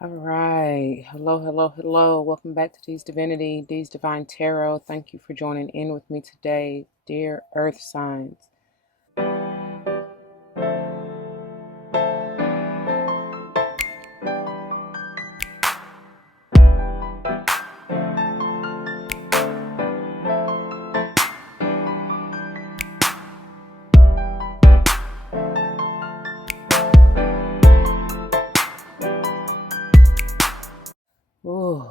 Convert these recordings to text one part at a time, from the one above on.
All right. Hello, hello, hello. Welcome back to D's Divinity, D's Divine Tarot. Thank you for joining in with me today, dear Earth signs. Ooh,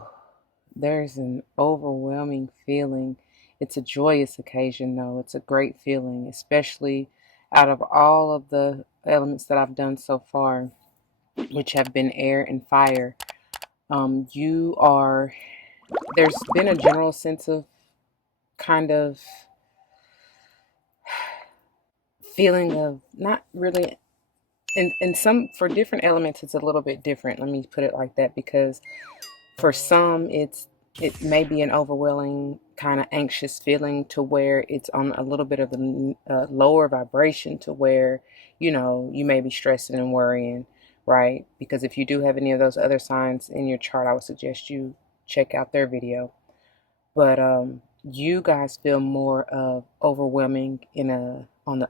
there's an overwhelming feeling. It's a joyous occasion, though. It's a great feeling, especially out of all of the elements that I've done so far, which have been air and fire. You are, there's been a general sense of kind of feeling of not really, and some, for different elements it's a little bit different, let me put it like that, because for some it may be an overwhelming kind of anxious feeling to where it's on a little bit of a lower vibration, to where you may be stressing and worrying, right? Because if you do have any of those other signs in your chart, I would suggest you check out their video. But you guys feel more of overwhelming in a on the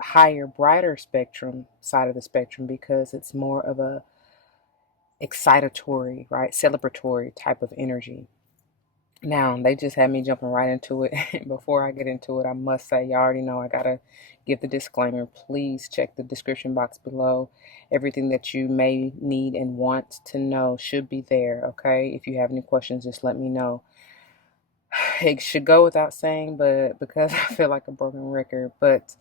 higher, brighter spectrum side of the spectrum, because it's more of a excitatory, right, celebratory type of energy. Now, they just had me jumping right into it. Before I get into it, I must say, you already know I gotta give the disclaimer. Please check the description box below. Everything that you may need and want to know should be there, okay? If you have any questions, just let me know. It should go without saying, but because I feel like a broken record, but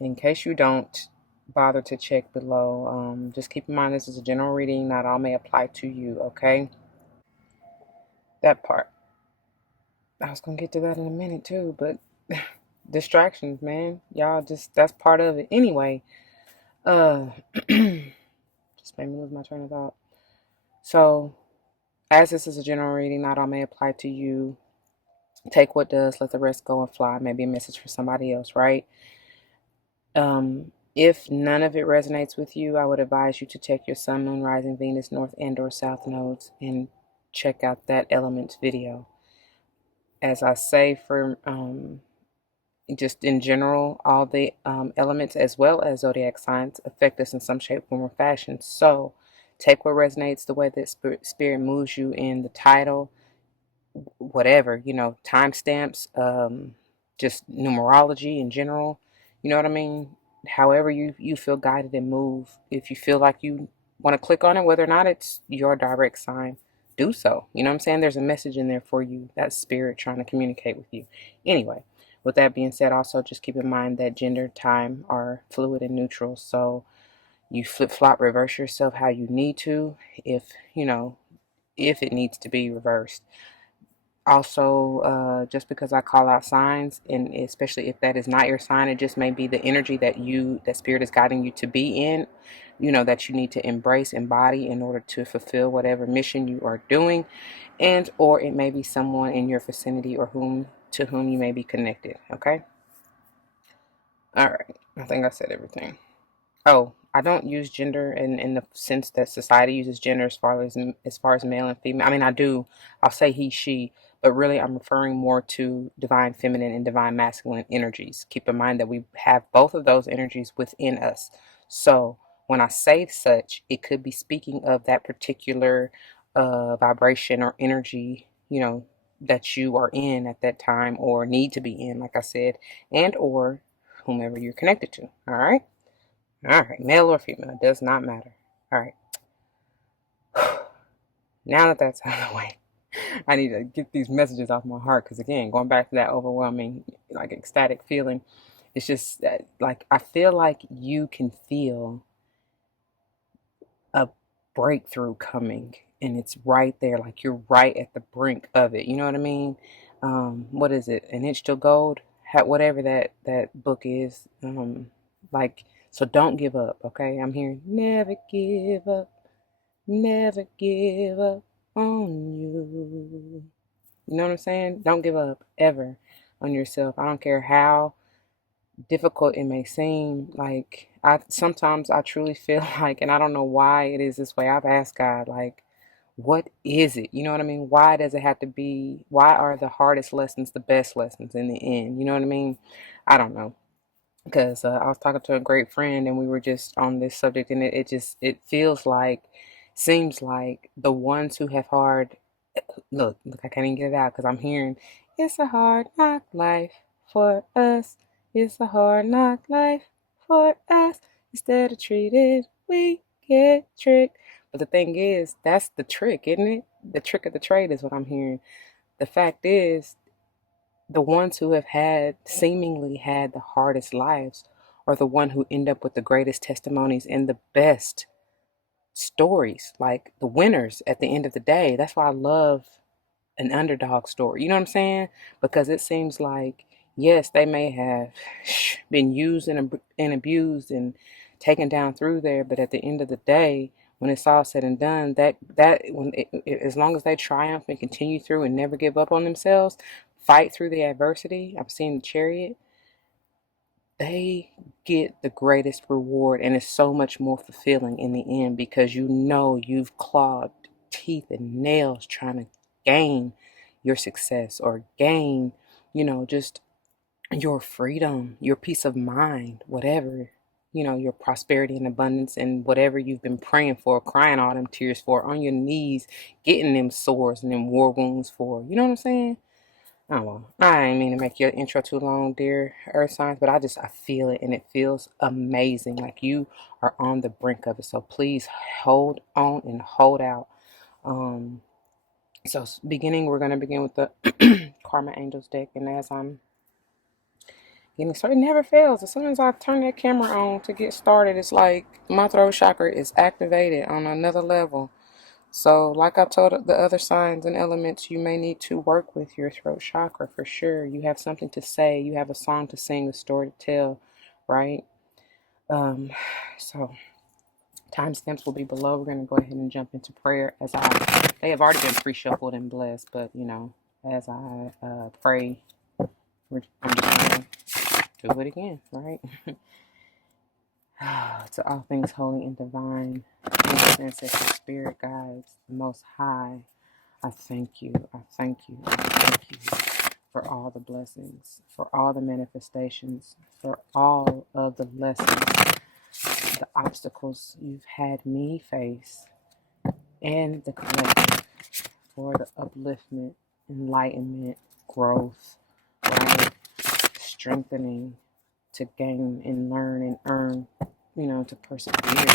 in case you don't bother to check below, just keep in mind this is a general reading. Not all may apply to you, okay? That part. I was going to get to that in a minute too, but distractions, man. Y'all just, that's part of it. Anyway, just made me lose my train of thought. So, as this is a general reading, not all may apply to you. Take what does, let the rest go and fly. Maybe a message for somebody else, right? If none of it resonates with you, I would advise you to check your Sun, Moon, Rising, Venus, North and or South nodes and check out that elements video. As I say, for just in general, all the elements as well as zodiac signs affect us in some shape, form, or fashion. So take what resonates, the way that spirit moves you in the title, whatever, timestamps, just numerology in general. You know what I mean? However you feel guided and move. If you feel like you want to click on it, whether or not it's your direct sign, do so. You know what I'm saying? There's a message in there for you. That's spirit trying to communicate with you. Anyway, with that being said, also just keep in mind that gender, time are fluid and neutral. So you flip flop, reverse yourself how you need to, if if it needs to be reversed. Also, just because I call out signs, and especially if that is not your sign, it just may be the energy that spirit is guiding you to be in, that you need to embrace, embody in order to fulfill whatever mission you are doing. And or it may be someone in your vicinity or to whom you may be connected. Okay. All right. I think I said everything. Oh, I don't use gender in the sense that society uses gender, as far as male and female. I mean, I do. I'll say he, she, but really I'm referring more to divine feminine and divine masculine energies. Keep in mind that we have both of those energies within us. So when I say such, it could be speaking of that particular vibration or energy, that you are in at that time or need to be in, like I said, and or whomever you're connected to. All right. All right, male or female, it does not matter. All right, now that that's out of the way, I need to get these messages off my heart, because again, going back to that overwhelming, like ecstatic feeling, it's just that, like, I feel like you can feel a breakthrough coming, and it's right there, like you're right at the brink of it. You know what I mean? What is it? An Inch to Gold? Whatever that book is. Like, so don't give up. Okay, I'm here. Never give up. Never give up on you. You know what I'm saying? Don't give up ever on yourself. I don't care how difficult it may seem, like I sometimes I truly feel like, and I don't know why it is this way. I've asked God, like, what is it? You know what I mean? Why does it have to be? Why are the hardest lessons the best lessons in the end? You know what I mean? I don't know. Because I was talking to a great friend and we were just on this subject, and it feels like, seems like the ones who have hard, look, I can't even get it out because I'm hearing it's a hard knock life for us. It's a hard knock life for us. Instead of treated, we get tricked. But the thing is, that's the trick, isn't it? The trick of the trade is what I'm hearing. The fact is, the ones who have had seemingly had the hardest lives are the one who end up with the greatest testimonies and the best stories, like the winners at the end of the day. That's why I love an underdog story. You know what I'm saying? Because it seems like, yes, they may have been used and abused and taken down through there, but at the end of the day, when it's all said and done, as long as they triumph and continue through and never give up on themselves, fight through the adversity. I've seen the Chariot. They get the greatest reward, and it's so much more fulfilling in the end because you know you've clawed teeth and nails trying to gain your success or gain, just your freedom, your peace of mind, whatever, your prosperity and abundance, and whatever you've been praying for, crying all them tears for, on your knees, getting them sores and them war wounds for. You know what I'm saying? Oh well, I ain't mean to make your intro too long, dear Earth signs, but I feel it, and it feels amazing. Like you are on the brink of it. So please hold on and hold out. Um, we're gonna begin with the Karma Angels deck, and as I'm getting started, it never fails. As soon as I turn that camera on to get started, it's like my throat chakra is activated on another level. So, like I told the other signs and elements, you may need to work with your throat chakra for sure. You have something to say, you have a song to sing, a story to tell, right? Um, so, timestamps will be below. We're going to go ahead and jump into prayer they have already been pre-shuffled and blessed, but as I pray, I'm just going to do it again, right? To all things holy and divine, ancestral spirit guides, the Most High. I thank you. I thank you. I thank you for all the blessings, for all the manifestations, for all of the lessons, the obstacles you've had me face, and the collective, for the upliftment, enlightenment, growth, right? Strengthening to gain and learn and earn, to persevere.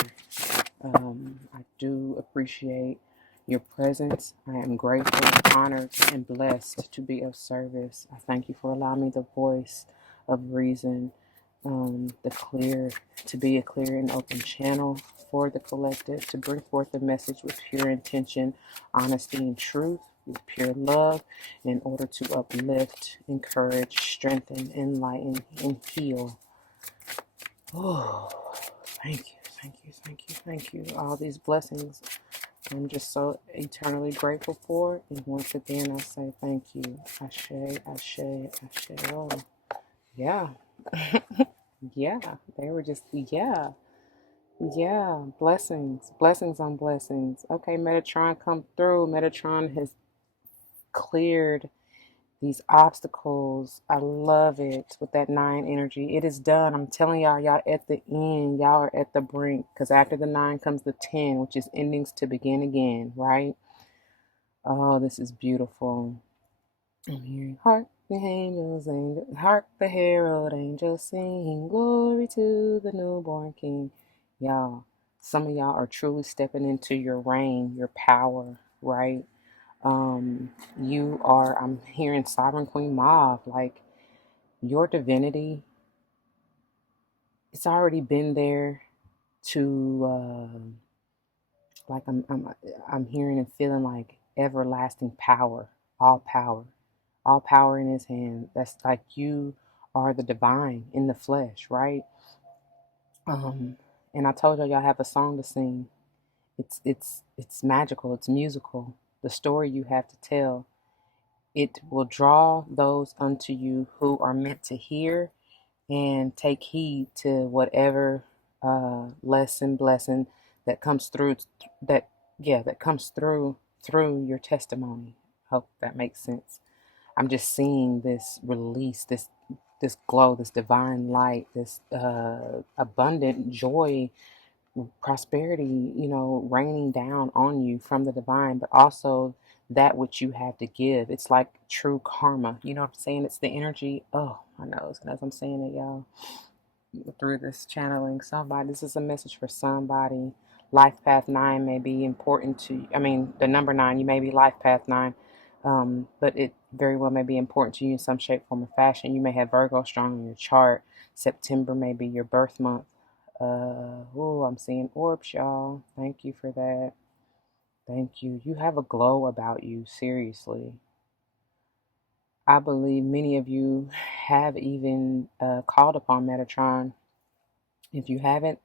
I do appreciate your presence. I am grateful, honored, and blessed to be of service. I thank you for allowing me the voice of reason, to be a clear and open channel for the collective, to bring forth a message with pure intention, honesty, and truth, with pure love, in order to uplift, encourage, strengthen, enlighten, and heal. Oh, thank you, thank you, thank you, thank you. All these blessings I'm just so eternally grateful for. And once again, I say thank you. Ashe, Ashe, Ashe. Oh, yeah. Yeah. They were just, yeah. Yeah. Blessings. Blessings on blessings. Okay, Metatron come through. Metatron has cleared these obstacles. I love it with that 9 energy. It is done. I'm telling y'all at the end. Y'all are at the brink. Because after the 9 comes the 10, which is endings to begin again, right? Oh, this is beautiful. I'm hearing hark the angels, hark the herald angels sing, glory to the newborn king. Y'all, some of y'all are truly stepping into your reign, your power, right? I'm hearing Sovereign Queen Mauve, like your divinity, it's already been there to, like I'm hearing and feeling like everlasting power, all power in his hand. That's like you are the divine in the flesh, right? Um, and I told y'all have a song to sing. It's magical, it's musical. The story you have to tell, it will draw those unto you who are meant to hear, and take heed to whatever lesson, blessing that comes through that that comes through your testimony. Hope that makes sense. I'm just seeing this release, this glow, this divine light, this abundant joy, prosperity, raining down on you from the divine, but also that which you have to give. It's like true karma. You know what I'm saying? It's the energy. Oh, my nose. And as I'm saying it, y'all, through this channeling, this is a message for somebody. Life path 9 may be important to you. I mean, the number 9, you may be life path 9, but it very well may be important to you in some shape, form, or fashion. You may have Virgo strong in your chart. September may be your birth month. I'm seeing orbs, y'all. Thank you for that. Thank you. You have a glow about you, seriously. I believe many of you have even called upon Metatron. If you haven't,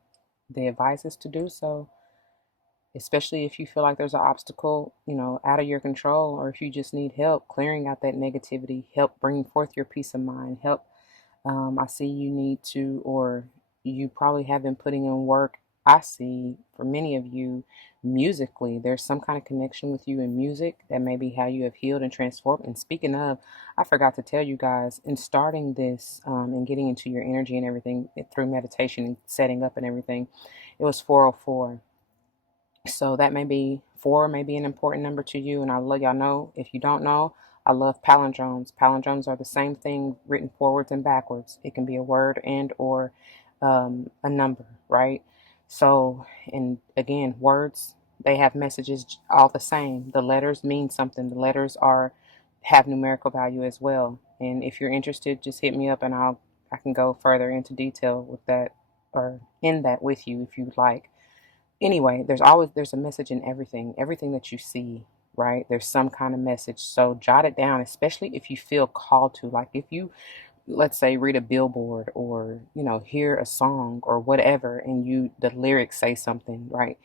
the advice is to do so, especially if you feel like there's an obstacle, out of your control, or if you just need help clearing out that negativity, help bring forth your peace of mind, help. I see you need to, or you probably have been putting in work. I see for many of you musically, there's some kind of connection with you in music that may be how you have healed and transformed. And speaking of, I forgot to tell you guys, in starting this and getting into your energy and everything through meditation and setting up and everything, it was 404. So that may be 4 may be an important number to you. And I'll let y'all know. If you don't know, I love palindromes. Palindromes are the same thing written forwards and backwards. It can be a word and or a number, right? So, and again, words, they have messages all the same. The letters mean something. The letters have numerical value as well. And if you're interested, just hit me up and I can go further into detail with that, or in that with you if you'd like. Anyway, there's a message in everything that you see, right? There's some kind of message. So jot it down, especially if you feel called to. Like if you, let's say, read a billboard or hear a song or whatever, and the lyrics say something, right?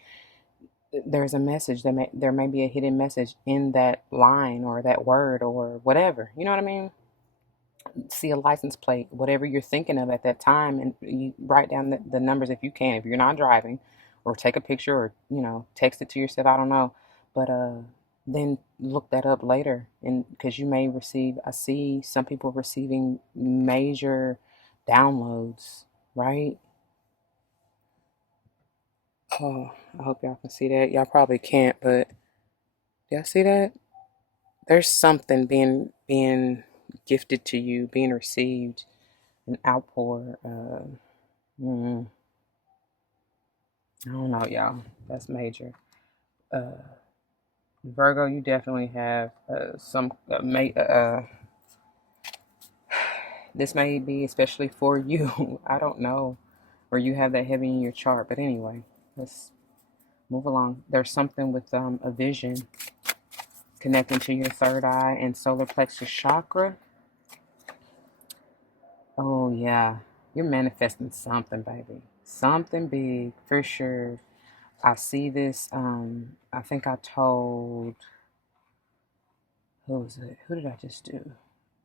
There's a message. There may be a hidden message in that line or that word or whatever. You know what I mean? See a license plate, whatever you're thinking of at that time, and you write down the numbers if you can, if you're not driving, or take a picture, or text it to yourself. I don't know, but then look that up later, and because you may receive. I see some people receiving major downloads, right? Oh, I hope y'all can see that. Y'all probably can't, but y'all see that? There's something being gifted to you, being received, an outpour. Mm, I don't know, y'all. That's major. Uh, Virgo, you definitely have some. This may be especially for you. I don't know, or you have that heavy in your chart. But anyway, let's move along. There's something with a vision connecting to your third eye and solar plexus chakra. Oh yeah, you're manifesting something, baby. Something big for sure. I see this. I think I told, who was it? Who did I just do?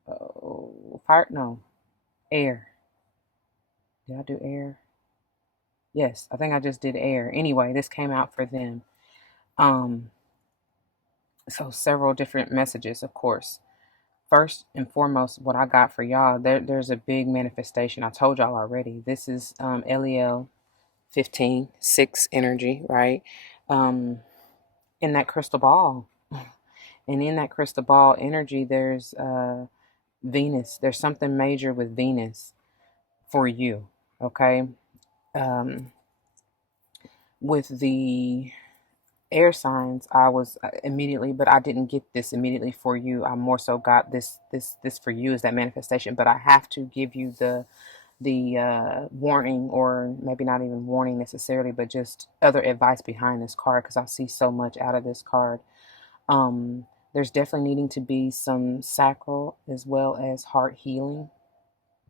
Oh, fire? No, air. Did I do air? Yes, I think I just did air. Anyway, this came out for them. Um, so several different messages, of course. First and foremost, what I got for y'all, there's a big manifestation. I told y'all already. This is LEL 15/6 energy, right? Um, in that crystal ball. And in that crystal ball energy, there's Venus. There's something major with Venus for you, okay? Um, with the air signs, I was immediately, but I didn't get this immediately for you. I more so got this for you as that manifestation. But I have to give you the warning, or maybe not even warning necessarily, but just other advice behind this card, because I see so much out of this card. There's definitely needing to be some sacral as well as heart healing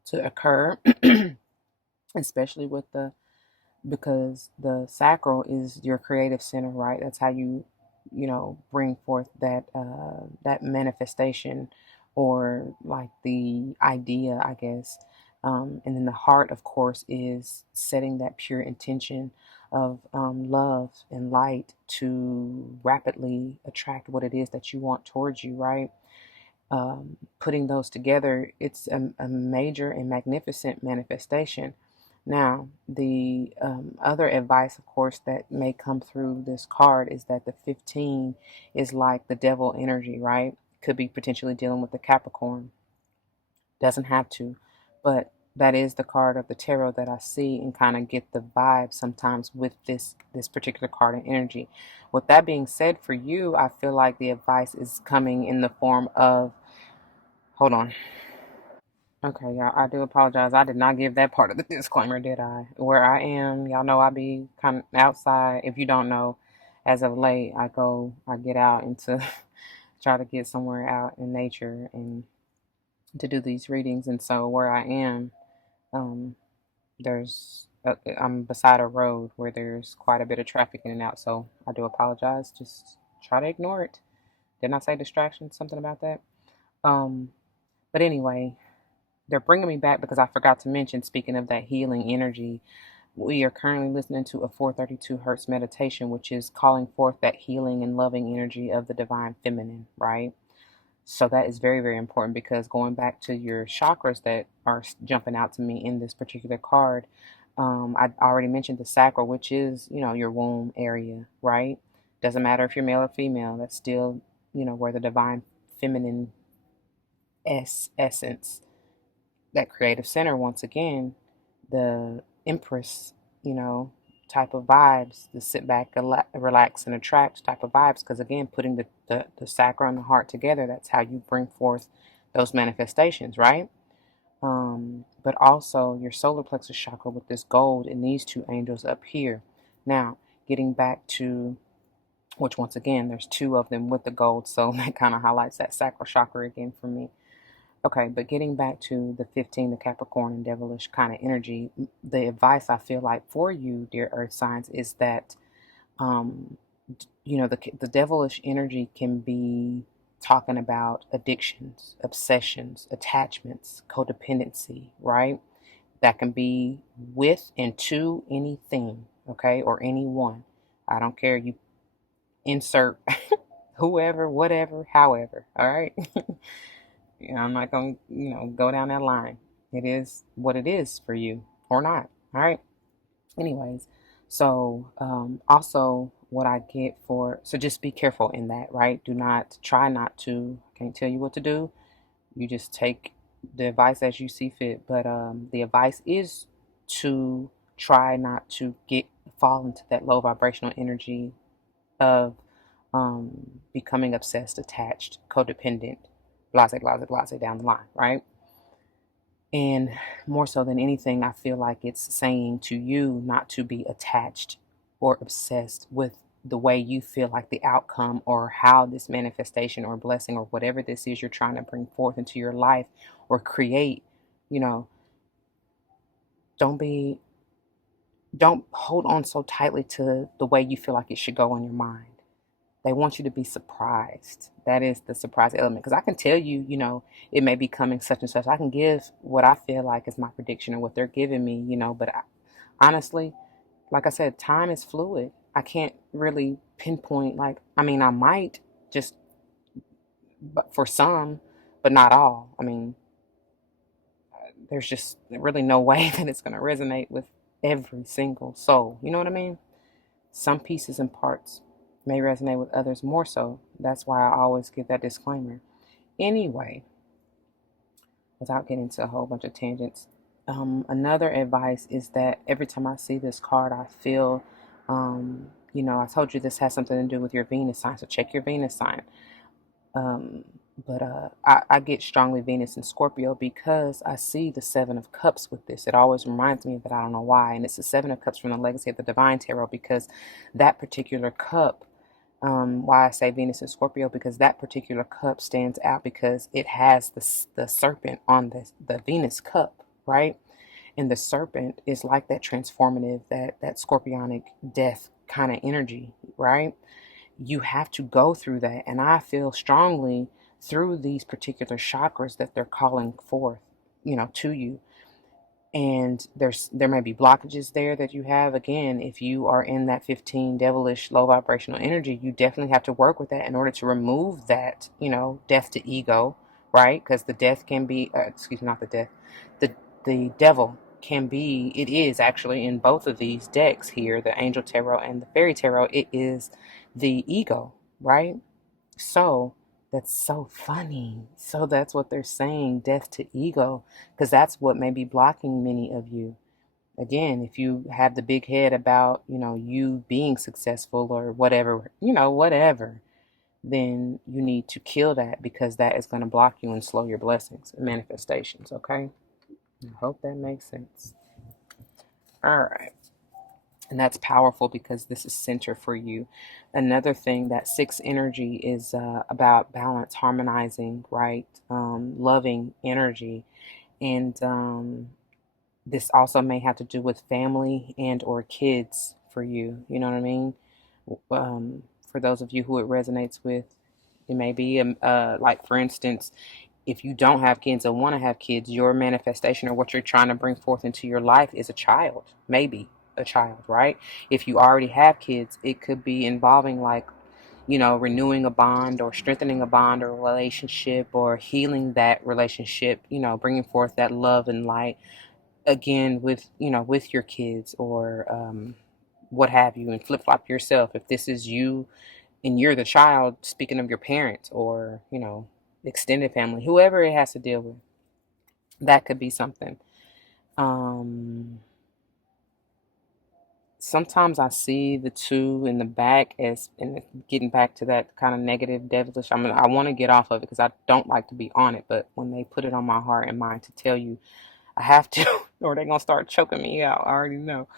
to occur, especially with because the sacral is your creative center, right? That's how you bring forth that manifestation, or like the idea, I guess. And then the heart, of course, is setting that pure intention of love and light to rapidly attract what it is that you want towards you, right? Putting those together, it's a major and magnificent manifestation. Now, the other advice, of course, that may come through this card is that the 15 is like the devil energy, right? Could be potentially dealing with the Capricorn. Doesn't have to, but that is the card of the tarot that I see and kind of get the vibe sometimes with this particular card and energy. With that being said, for you, I feel like the advice is coming in the form of, hold on. Okay, y'all, I do apologize. I did not give that part of the disclaimer, did I? Where I am, y'all know I be kind of outside. If you don't know, as of late, I get out into try to get somewhere out in nature and to do these readings. And so where I am, um, I'm beside a road where there's quite a bit of traffic in and out. So I do apologize. Just try to ignore it. Didn't I say distraction? Something about that. Um, but anyway, they're bringing me back because I forgot to mention, speaking of that healing energy, we are currently listening to a 432 hertz meditation, which is calling forth that healing and loving energy of the divine feminine, right? So that is very, very important because going back to your chakras that are jumping out to me in this particular card, I already mentioned the sacral, which is, your womb area, right? Doesn't matter if you're male or female, that's still, where the divine feminine essence, that creative center, once again, the empress, you know, type of vibes, the sit back, relax, and attract type of vibes. Because again, putting the sacral and the heart together, that's how you bring forth those manifestations, right? But also your solar plexus chakra with this gold and these two angels up here. Now, getting back to, which once again, there's two of them with the gold, so that kind of highlights that sacral chakra again for me. Okay, but getting back to the 15, the Capricorn and devilish kind of energy, the advice I feel like for you, dear Earth signs, is that, um, the devilish energy can be talking about addictions, obsessions, attachments, codependency, right? That can be with and to anything, okay, or anyone. I don't care. You insert whoever, whatever, however, all right? I'm not going to, go down that line. It is what it is for you or not. All right. Anyways, so also what I get so just be careful in that, right? Try not to, I can't tell you what to do. You just take the advice as you see fit. But the advice is to try not to fall into that low vibrational energy of becoming obsessed, attached, codependent, blase, blase, blase down the line, right? And more so than anything, I feel like it's saying to you not to be attached or obsessed with the way you feel like the outcome or how this manifestation or blessing or whatever this is you're trying to bring forth into your life or create, you know, don't be, don't hold on so tightly to the way you feel like it should go in your mind. They want you to be surprised. That is the surprise element. Because I can tell you, it may be coming such and such. I can give what I feel like is my prediction or what they're giving me, but honestly, like I said, time is fluid. I can't really pinpoint, I might just, but for some, but not all. There's just really no way that it's going to resonate with every single soul. You know what I mean? Some pieces and parts may resonate with others more so. That's why I always give that disclaimer. Anyway, without getting into a whole bunch of tangents, another advice is that every time I see this card, I feel, I told you this has something to do with your Venus sign, so check your Venus sign. But I get strongly Venus in Scorpio because I see the Seven of Cups with this. It always reminds me of it. I don't know why. And it's the Seven of Cups from the Legacy of the Divine Tarot because that particular cup, why I say Venus in Scorpio, because that particular cup stands out because it has the serpent on the Venus cup, right? And the serpent is like that transformative, that scorpionic death kind of energy, right? You have to go through that. And I feel strongly through these particular chakras that they're calling forth, to you. And there may be blockages there that you have. Again, if you are in that 15 devilish low vibrational energy, you definitely have to work with that in order to remove that, death to ego, right? Because the death can be, excuse me, not the death, the devil can be, it is actually in both of these decks here, the angel tarot and the fairy tarot, it is the ego, right? So that's so funny. So that's what they're saying, death to ego, because that's what may be blocking many of you. Again, if you have the big head about, you being successful or whatever, whatever, then you need to kill that, because that is going to block you and slow your blessings and manifestations, okay? I hope that makes sense. All right. And that's powerful because this is center for you. Another thing, that sixth energy is about balance, harmonizing, right? Loving energy. And this also may have to do with family and or kids for you. You know what I mean? For those of you who it resonates with, it may be like, for instance, if you don't have kids and want to have kids, your manifestation or what you're trying to bring forth into your life is a child, maybe a child, right? If you already have kids, it could be involving like, renewing a bond or strengthening a bond or a relationship or healing that relationship, bringing forth that love and light again with, with your kids or what have you, and flip flop yourself. If this is you and you're the child, speaking of your parents or, extended family, whoever it has to deal with, that could be something. Sometimes I see the two in the back as, and getting back to that kind of negative, devilish. I want to get off of it because I don't like to be on it, but when they put it on my heart and mind to tell you, I have to, or they're gonna start choking me out. I already know.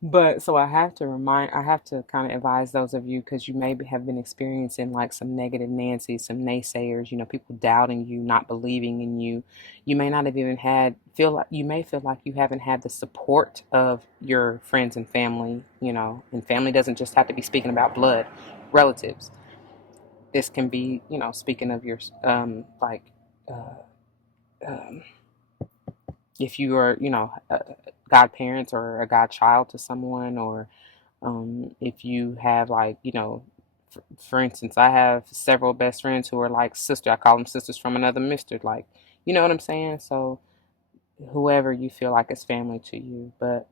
But so I have to kind of advise those of you, because you may have been experiencing like some negative Nancy, some naysayers, people doubting you, not believing in you. You may not have even you may feel like you haven't had the support of your friends and family, and family doesn't just have to be speaking about blood, relatives. This can be, speaking of your, like, uh, um, if you are, godparents or a godchild to someone, or if you have like, for instance, I have several best friends who are like sister. I call them sisters from another mister. Like, you know what I'm saying? So whoever you feel like is family to you, but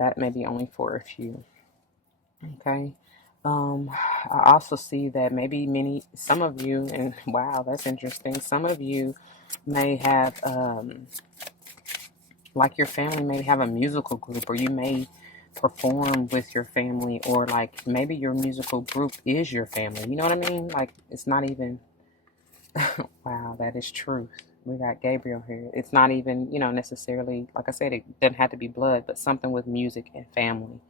that may be only for a few. Okay. Um, I also see that maybe some of you, and wow, that's interesting. Some of you may have, like, your family may have a musical group, or you may perform with your family, or like maybe your musical group is your family. You know what I mean? Like, it's not even, wow, that is truth. We got Gabriel here. It's not even, necessarily, like I said, it doesn't have to be blood, but something with music and family.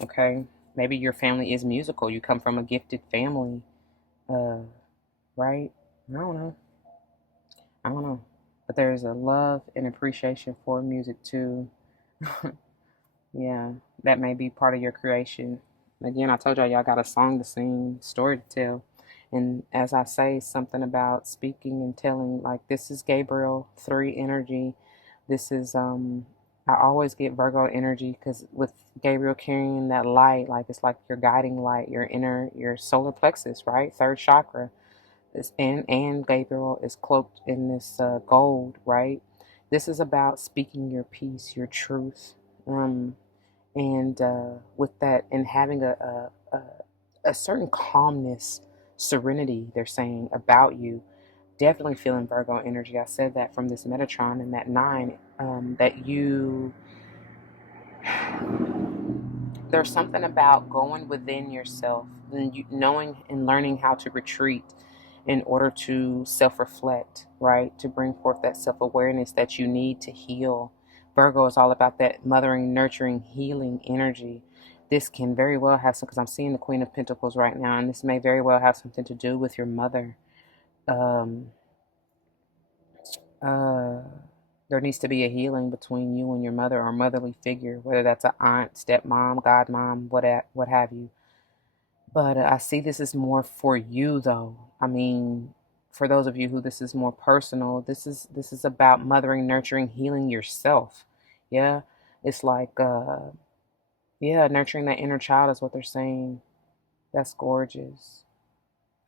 Okay? Maybe your family is musical. You come from a gifted family, uh, right? I don't know. I don't know. But there's a love and appreciation for music too. Yeah, that may be part of your creation. Again, I told y'all got a song to sing, story to tell. And as I say, something about speaking and telling, like, this is Gabriel 3 energy. This is, I always get Virgo energy, because with Gabriel carrying that light, like, it's like your guiding light, your solar plexus, right? Third chakra. And Gabriel is cloaked in this gold, right? This is about speaking your peace, your truth. And with that, and having a certain calmness, serenity, they're saying about you. Definitely feeling Virgo energy. I said that from this Metatron and that 9, that there's something about going within yourself and you knowing and learning how to retreat in order to self-reflect, right? To bring forth that self-awareness that you need to heal. Virgo is all about that mothering, nurturing, healing energy. This can very well have some, because I'm seeing the Queen of Pentacles right now, and this may very well have something to do with your mother. Um, uh, there needs to be a healing between you and your mother or motherly figure, whether that's an aunt, stepmom, godmom, what have you. But I see this is more for you, though. I mean, for those of you who this is more personal, this is about mothering, nurturing, healing yourself. Yeah. It's like yeah, nurturing that inner child is what they're saying. That's gorgeous.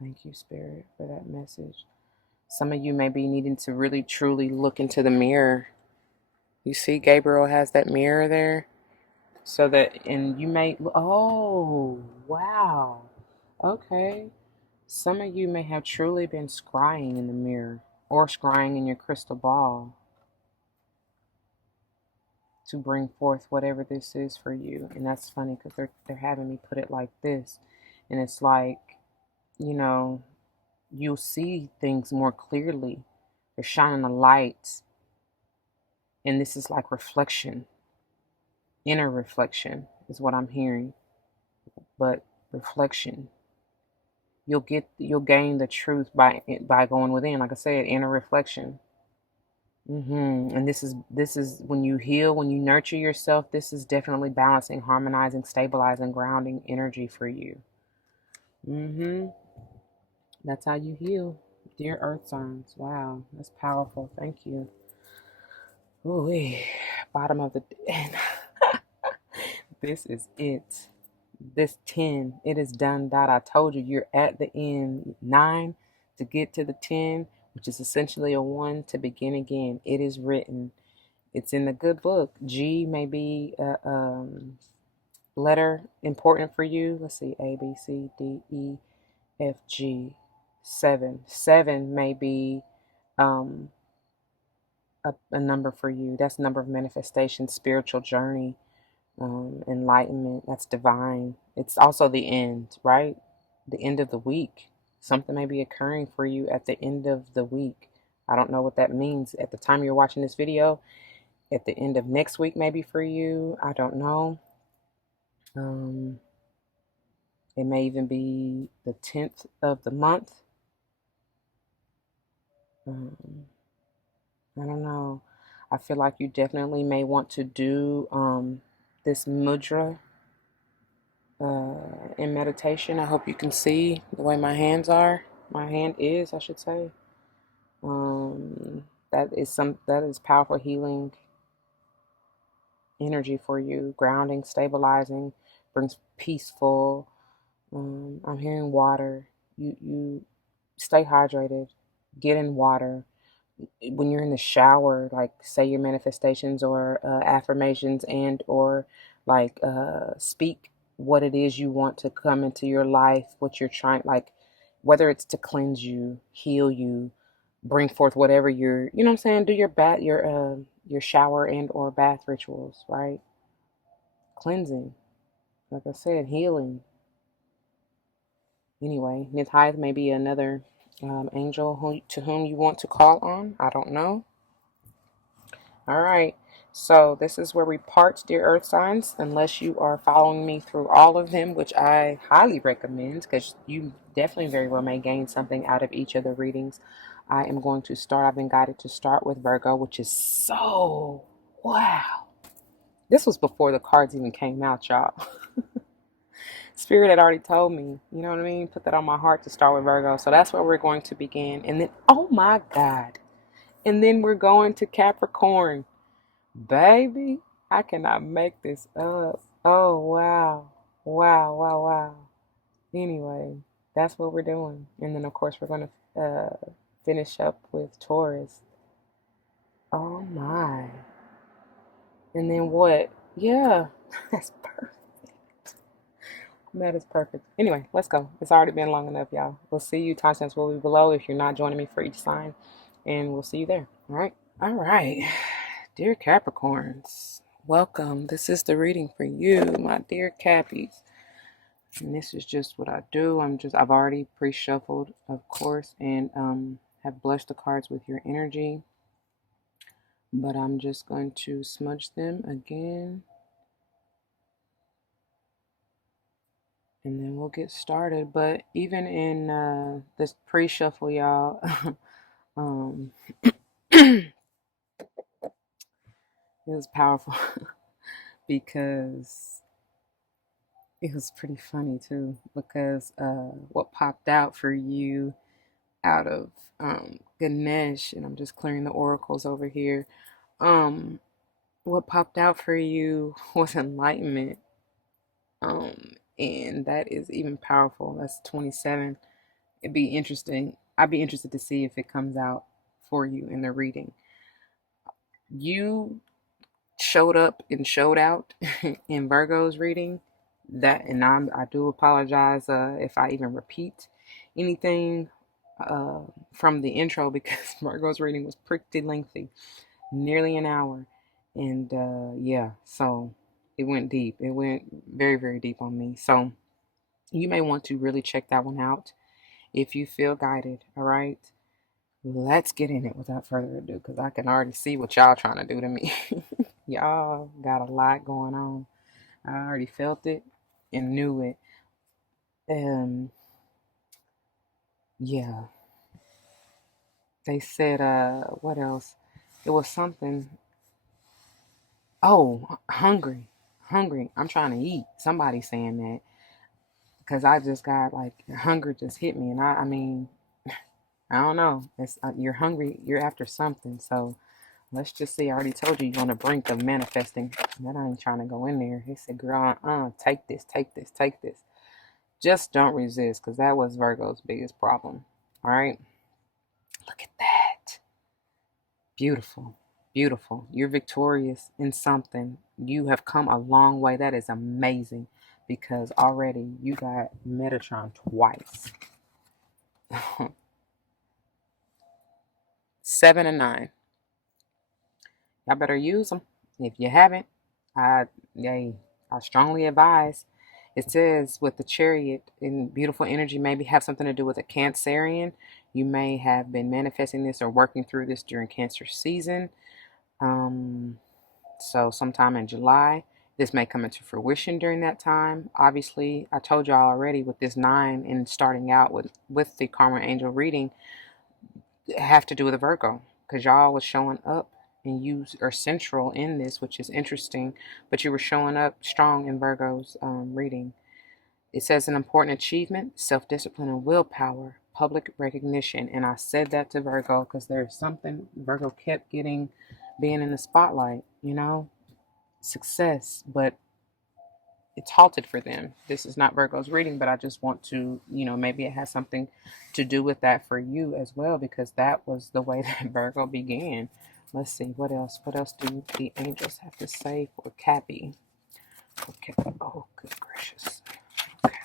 Thank you, Spirit, for that message. Some of you may be needing to really truly look into the mirror. You see, Gabriel has that mirror there. So that, and you may, oh, wow. Okay. Some of you may have truly been scrying in the mirror or scrying in your crystal ball to bring forth whatever this is for you. And that's funny because they're having me put it like this. And it's like, you know, you'll see things more clearly. They're shining a light. And this is like reflection. Inner reflection is what I'm hearing. But reflection. You'll gain the truth by going within. Like I said, inner reflection. And this is when you heal, when you nurture yourself. This is definitely balancing, harmonizing, stabilizing, grounding energy for you. That's how you heal, dear Earth signs. Wow, that's powerful. Thank you. Ooh, bottom of the this is it. This 10, it is done. Dot. I told you, you're at the end. 9 to get to the 10, which is essentially a 1 to begin again. It is written. It's in the good book. G may be a letter important for you. Let's see, A, B, C, D, E, F, G. 7. 7 may be a number for you. That's number of manifestation, spiritual journey, enlightenment. That's divine. It's also the end, right? The end of the week. Something may be occurring for you at the end of the week. I don't know what that means at the time you're watching this video. At the end of next week, maybe for you. I don't know. It may even be the 10th of the month. I don't know. I feel like you definitely may want to do this mudra in meditation. I hope you can see the way my hands are. My hand is, I should say. That is powerful healing energy for you, grounding, stabilizing, brings peaceful. I'm hearing water. You stay hydrated. Get in water. When you're in the shower, like say your manifestations or affirmations, and or like speak what it is you want to come into your life, what you're trying, like whether it's to cleanse you, heal you, bring forth whatever you're, you know what I'm saying, do your shower and or bath rituals, right? Cleansing, like I said, healing. Anyway, Nithai may be another angel to whom you want to call on. I don't know. All right. So this is where we part, dear Earth signs, unless you are following me through all of them, which I highly recommend because you definitely very well may gain something out of each of the readings. I am going to start. I've been guided to start with Virgo, which is so, wow. This was before the cards even came out, y'all. Spirit had already told me, you know what I mean? Put that on my heart to start with Virgo. So that's where we're going to begin. And then, oh my God. And then we're going to Capricorn. Baby, I cannot make this up. Oh, wow. Wow, wow, wow. Anyway, that's what we're doing. And then, of course, we're going to finish up with Taurus. Oh, my. And then what? Yeah, that's perfect. That is perfect. Anyway, let's go. It's already been long enough, y'all. We'll see you. Timestamps will be below if you're not joining me for each sign. And we'll see you there. All right. All right. Dear Capricorns, welcome. This is the reading for you, my dear Cappies. And this is just what I do. I've already pre-shuffled, of course, and have blessed the cards with your energy. But I'm just going to smudge them again. And then we'll get started. But even in this pre-shuffle, y'all, it was powerful because it was pretty funny too. Because what popped out for you out of Ganesh, and I'm just clearing the oracles over here. Um, what popped out for you was enlightenment. And that is even powerful. That's 27. It'd be interesting. I'd be interested to see if it comes out for you in the reading. You showed up and showed out in Virgo's reading. That, and I do apologize if I even repeat anything from the intro, because Virgo's reading was pretty lengthy, nearly an hour. And yeah, so it went deep. It went very, very deep on me. So you may want to really check that one out if you feel guided. All right. Let's get in it without further ado, because I can already see what y'all trying to do to me. Y'all got a lot going on. I already felt it and knew it. Yeah. They said, what else? It was something. Oh, hungry. Hungry. I'm trying to eat. Somebody's saying that. Because I just got, like, hunger just hit me. And I mean, I don't know. It's you're hungry. You're after something. So let's just see. I already told you you're on the brink of manifesting. That I ain't trying to go in there. He said, girl, take this, take this, take this. Just don't resist, because that was Virgo's biggest problem. All right. Look at that. Beautiful. Beautiful. You're victorious in something. You have come a long way. That is amazing, because already you got Metatron twice. 7 and 9. Y'all better use them. If you haven't, I strongly advise. It says with the Chariot in beautiful energy, maybe have something to do with a Cancerian. You may have been manifesting this or working through this during Cancer season. So sometime in July, this may come into fruition during that time. Obviously, I told y'all already with this 9 and starting out with the Karma Angel reading, have to do with a Virgo, because y'all was showing up and you are central in this, which is interesting, but you were showing up strong in Virgo's reading. It says an important achievement, self-discipline and willpower, public recognition. And I said that to Virgo because there's something Virgo kept getting, being in the spotlight, success, but it's halted for them. This is not Virgo's reading, but I just want to, maybe it has something to do with that for you as well, because that was the way that Virgo began. Let's see, what else? What else do the angels have to say for Cappy? Okay. Oh, good gracious. Okay.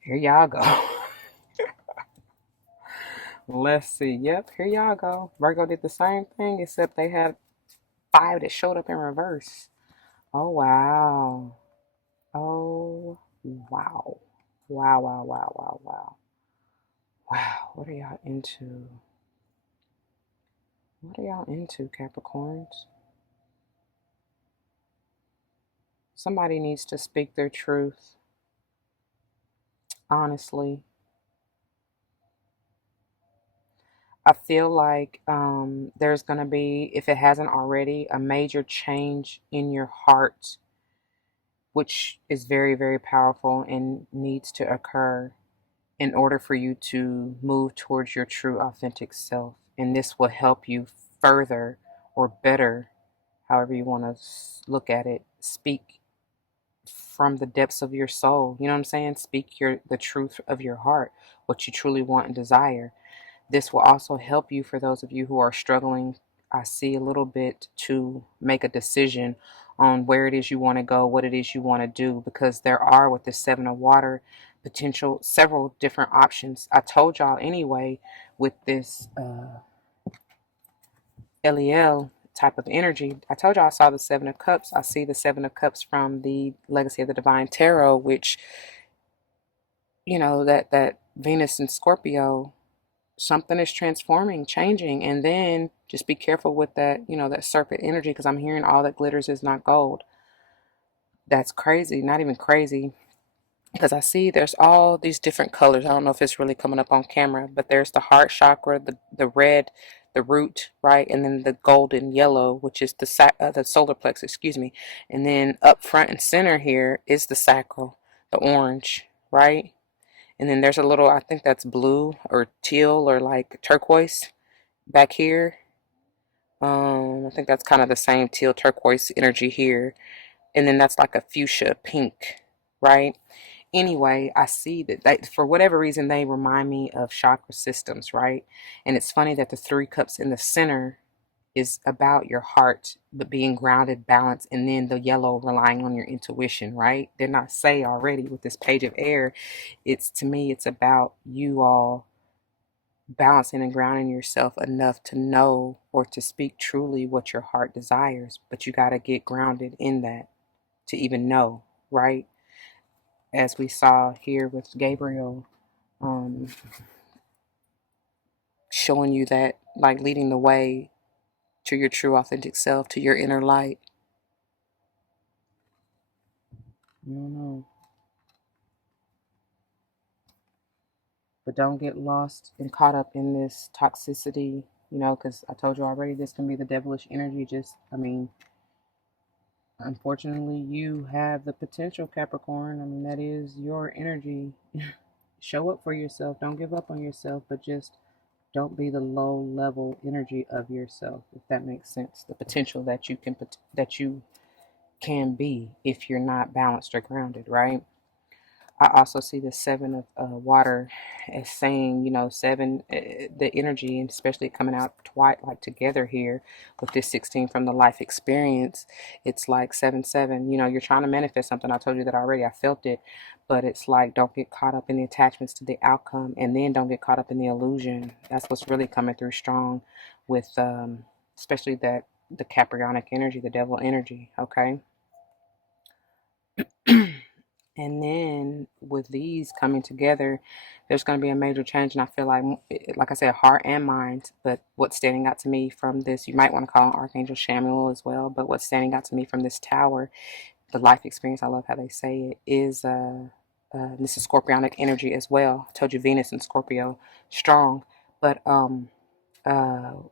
Here y'all go. Let's see. Yep, here y'all go. Virgo did the same thing, except they had 5 that showed up in reverse. Oh, wow. Oh, wow. Wow, wow, wow, wow, wow. Wow, what are y'all into? What are y'all into, Capricorns? Somebody needs to speak their truth. Honestly. I feel like there's going to be, if it hasn't already, a major change in your heart, which is very, very powerful and needs to occur in order for you to move towards your true, authentic self. And this will help you further or better, however you want to look at it, speak from the depths of your soul. You know what I'm saying? Speak the truth of your heart, what you truly want and desire. This will also help you, for those of you who are struggling, I see a little bit, to make a decision on where it is you want to go, what it is you want to do, because there are, with the 7 of water, potential several different options. I told y'all anyway, with this LEL type of energy, I told y'all I saw the 7 of Cups. I see the 7 of Cups from the Legacy of the Divine Tarot, which, that Venus and Scorpio, something is transforming, changing. And then just be careful with that, that serpent energy, because I'm hearing all that glitters is not gold. That's crazy. Not even crazy, because I see there's all these different colors. I don't know if it's really coming up on camera, but there's the heart chakra, the red, the root, right? And then the golden yellow, which is the solar plexus, excuse me. And then up front and center here is the sacral, the orange, right? And then there's a little, I think that's blue or teal or like turquoise back here. I think that's kind of the same teal turquoise energy here. And then that's like a fuchsia pink, right? Anyway, I see that for whatever reason, they remind me of chakra systems, right? And it's funny that the three cups in the center is about your heart, but being grounded, balanced, and then the yellow relying on your intuition, right? Didn't I say already with this page of air, it's to me, it's about you all balancing and grounding yourself enough to know or to speak truly what your heart desires. But you got to get grounded in that to even know, right? As we saw here with Gabriel, um, showing you that, like leading the way to your true authentic self, to your inner light. I don't know. But don't get lost and caught up in this toxicity, because I told you already, this can be the devilish energy. Unfortunately, you have the potential, Capricorn. That is your energy. Show up for yourself. Don't give up on yourself, but just don't be the low level energy of yourself, if that makes sense. The potential that you can be if you're not balanced or grounded, right? I also see the seven of water as saying, seven, the energy, and especially coming out twice, like together here with this 16 from the life experience. It's like 7, 7. You're trying to manifest something. I told you that already. I felt it. But it's like, don't get caught up in the attachments to the outcome, and then don't get caught up in the illusion. That's what's really coming through strong with, especially the Capricornic energy, the devil energy. Okay. And then with these coming together, there's going to be a major change. And I feel like I said, heart and mind. But what's standing out to me from this, you might want to call him Archangel Samuel as well. But what's standing out to me from this tower, the life experience, I love how they say it, is this is Scorpionic energy as well. I told you Venus and Scorpio strong. But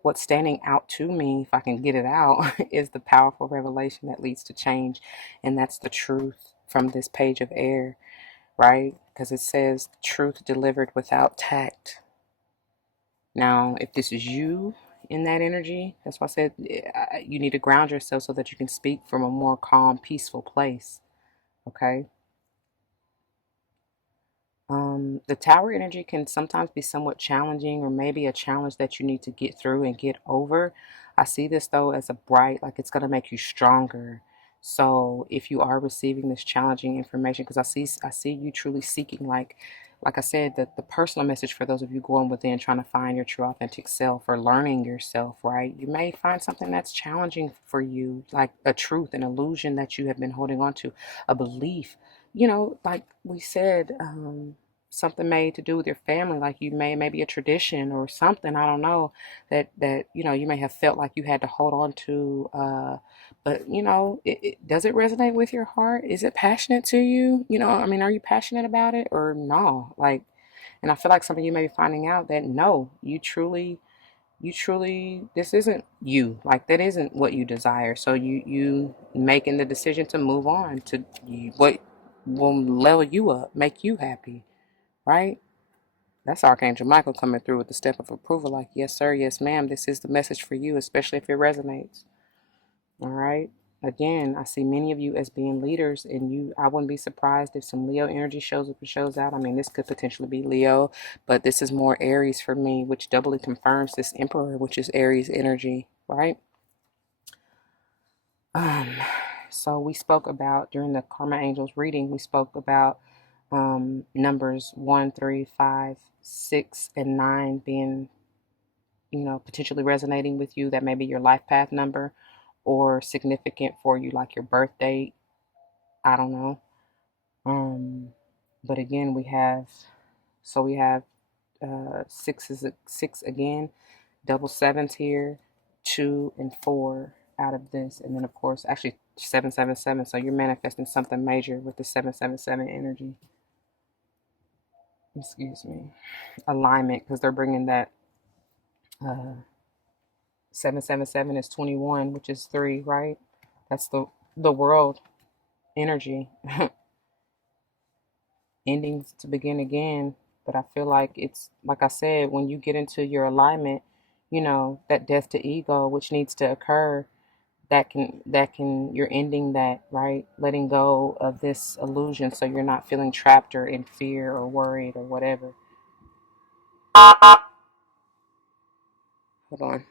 what's standing out to me, if I can get it out, is the powerful revelation that leads to change. And that's the truth from this page of air, right? Because it says truth delivered without tact. Now, if this is you in that energy, that's why I said you need to ground yourself so that you can speak from a more calm, peaceful place. Okay? The tower energy can sometimes be somewhat challenging, or maybe a challenge that you need to get through and get over. I see this though as a bright, like it's going to make you stronger. So if you are receiving this challenging information, because I see you truly seeking, like I said, the personal message for those of you going within, trying to find your true authentic self or learning yourself, right? You may find something that's challenging for you, like a truth, an illusion that you have been holding on to, a belief, like we said, something made to do with your family, like maybe a tradition or something, I don't know, that you may have felt like you had to hold on to, but does it resonate with your heart? Is it passionate to you? Are you passionate about it or no? Like, and I feel like something you may be finding out that no, you truly, this isn't you, like that isn't what you desire. So you making the decision to move on to what will level you up, make you happy, right? That's Archangel Michael coming through with the step of approval, like, yes, sir, yes, ma'am, this is the message for you, especially if it resonates. All right. Again, I see many of you as being leaders, and I wouldn't be surprised if some Leo energy shows up and shows out. This could potentially be Leo, but this is more Aries for me, which doubly confirms this Emperor, which is Aries energy, right? So we spoke about, during the Karma Angels reading, we spoke about numbers 1, 3, 5, 6, and 9 being, potentially resonating with you. That may be your life path number, or significant for you, like your birth date. I don't know. But again, we have 6 again, double sevens here, 2 and 4 out of this, and then of course, actually 7, 7, 7. So you're manifesting something major with the 7, 7, 7 energy. Excuse me, alignment, because they're bringing that 7, 7, 7 is 21, which is 3, right? That's the world energy. endings to begin again. But I feel like it's like I said, when you get into your alignment, that death to ego, which needs to occur, that can you're ending that, right? Letting go of this illusion so you're not feeling trapped or in fear or worried or whatever. Hold on.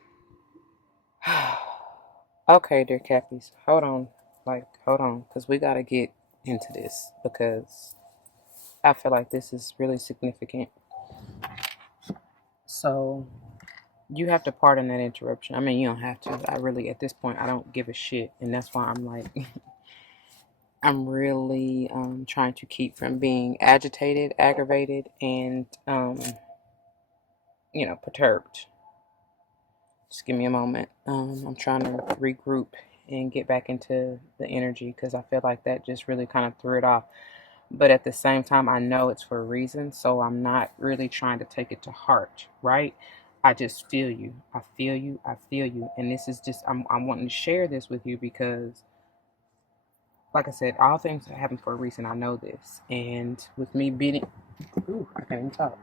Okay, dear Cappies, hold on. Hold on, because we got to get into this because I feel like this is really significant. So, you have to pardon that interruption. I mean, you don't have to. I really, at this point, I don't give a shit. And that's why I'm like, I'm really trying to keep from being agitated, aggravated, and, perturbed. Just give me a moment. I'm trying to regroup and get back into the energy because I feel like that just really kind of threw it off. But at the same time, I know it's for a reason, so I'm not really trying to take it to heart, right? I just feel you. I feel you. I feel you. And this is just, I'm wanting to share this with you because, like I said, all things happen for a reason. I know this. And with me being, ooh, I can't even talk.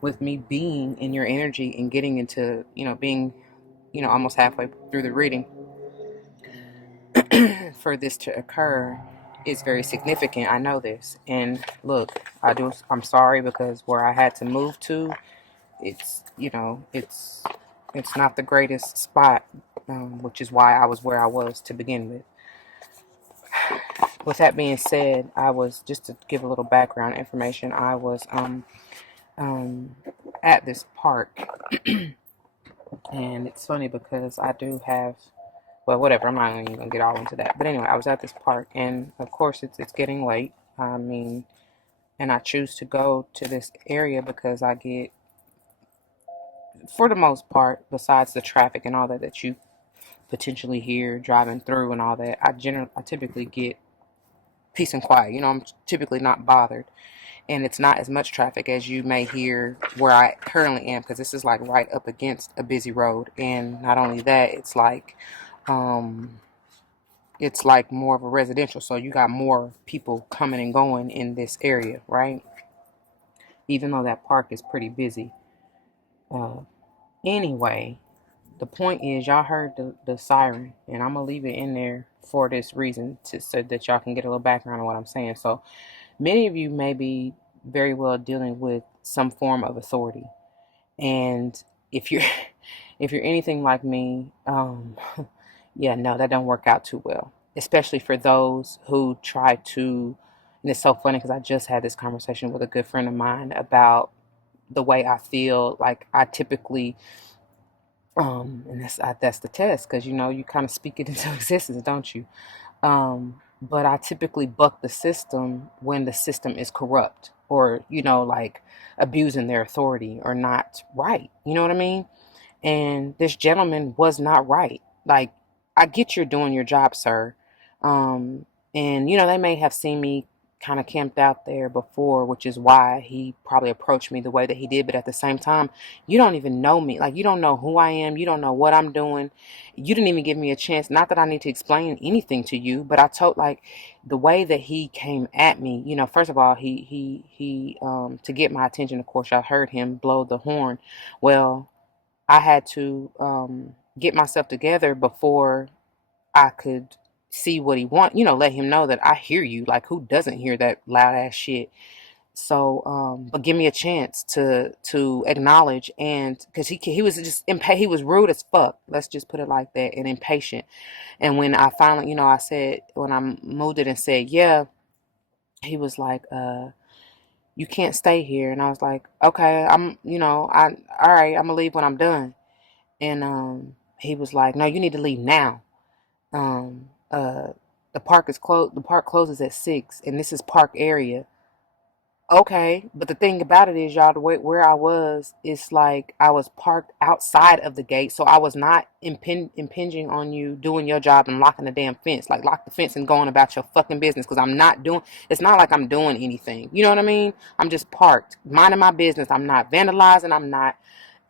With me being in your energy and getting into, being, almost halfway through the reading, for this to occur is very significant. I know this. And look, I'm sorry because where I had to move to, it's not the greatest spot, which is why I was where I was to begin with. With that being said, I was, just to give a little background information, I was at this park, and it's funny because I do have, well, whatever. I'm not even gonna get all into that. But anyway, I was at this park, and of course, it's getting late. I mean, and I choose to go to this area because I get, for the most part, besides the traffic and all that you potentially hear driving through and all that, I typically get peace and quiet. I'm typically not bothered, and it's not as much traffic as you may hear where I currently am because this is like right up against a busy road, and not only that, um, it's like more of a residential, so you got more people coming and going in this area, right? Even though that park is pretty busy. Uh, anyway, the point is, y'all heard the siren, and I'm gonna leave it in there for this reason, so that y'all can get a little background on what I'm saying. So many of you may be very well dealing with some form of authority, and if you're if you're anything like me, yeah, no, that don't work out too well, especially for those who try to. And it's so funny because I just had this conversation with a good friend of mine about the way I feel like I typically, and that's the test, because you kind of speak it into existence, don't you? But I typically buck the system when the system is corrupt, or like abusing their authority or not right. You know what I mean? And this gentleman was not right. Like, I get you're doing your job, sir. Um, and they may have seen me kind of camped out there before, which is why he probably approached me the way that he did. But at the same time, you don't even know me. Like, you don't know who I am. You don't know what I'm doing. You didn't even give me a chance. Not that I need to explain anything to you, but I told, like, the way that he came at me. First of all, he to get my attention. Of course, I heard him blow the horn. Well, I had to get myself together before I could see what he want. Let him know that I hear you. Like, who doesn't hear that loud ass shit? So, but give me a chance to acknowledge, and because he was just he was rude as fuck. Let's just put it like that, and impatient. And when I finally, I said, when I moved it and said, yeah, he was like, you can't stay here. And I was like, okay, all right, I'm gonna leave when I'm done. And he was like, no, you need to leave now. Um, uh, the park is closed. The park closes at 6, and this is park area. Okay, but the thing about it is, y'all, the way where I was, it's like I was parked outside of the gate, so I was not impinging on you doing your job and locking the damn fence. Like, lock the fence and going about your fucking business, because I'm not doing. It's not like I'm doing anything. You know what I mean? I'm just parked, minding my business. I'm not vandalizing. I'm not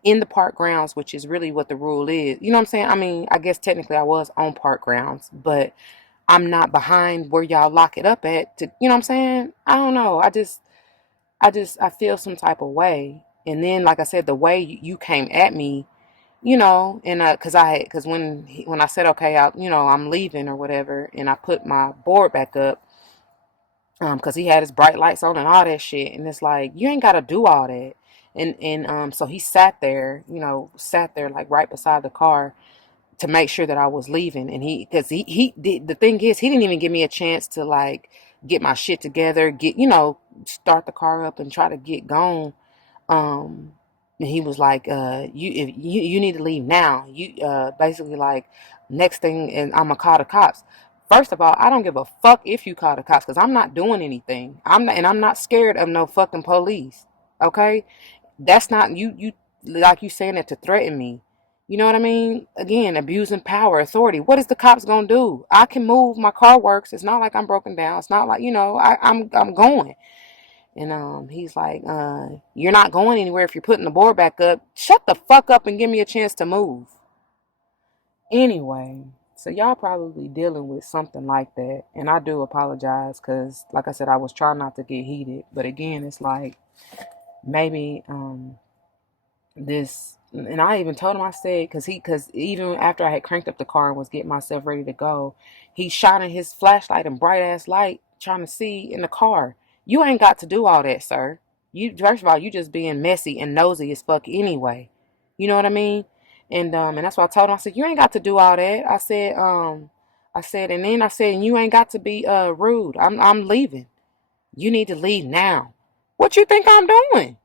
in the park grounds, which is really what the rule is. You know what I'm saying? I mean, I guess technically I was on park grounds, but I'm not behind where y'all lock it up at. You know what I'm saying? I don't know. I just, I feel some type of way. And then, like I said, the way you came at me, you know, and because when I said okay, I'm leaving or whatever, and I put my board back up, because he had his bright lights on and all that shit, and it's like you ain't got to do all that, and so he sat there, sat there like right beside the car to make sure that I was leaving, and because he did, the thing is he didn't even give me a chance to like get my shit together, start the car up and try to get gone. um, and he was like, you need to leave now. You basically like next thing, and I'm gonna call the cops. First of all, I don't give a fuck if you call the cops because I'm not doing anything. I'm not scared of no fucking police. Okay, that's not you like you saying it to threaten me. You know what I mean? Again, abusing power, authority. What is the cops gonna do? I can move. My car works. It's not like I'm broken down. It's not like I'm going. And he's like, you're not going anywhere if you're putting the board back up. Shut the fuck up and give me a chance to move. Anyway, so y'all probably dealing with something like that. And I do apologize because, like I said, I was trying not to get heated. But again, it's like maybe this, and I even told him, I said, because even after I had cranked up the car and was getting myself ready to go, he shining his flashlight and bright ass light trying to see in the car. You ain't got to do all that, sir. You, first of all, you just being messy and nosy as fuck anyway. You know what I mean? And that's why I told him, I said, you ain't got to do all that. And then I said, and you ain't got to be rude. I'm leaving. You need to leave now. What you think I'm doing?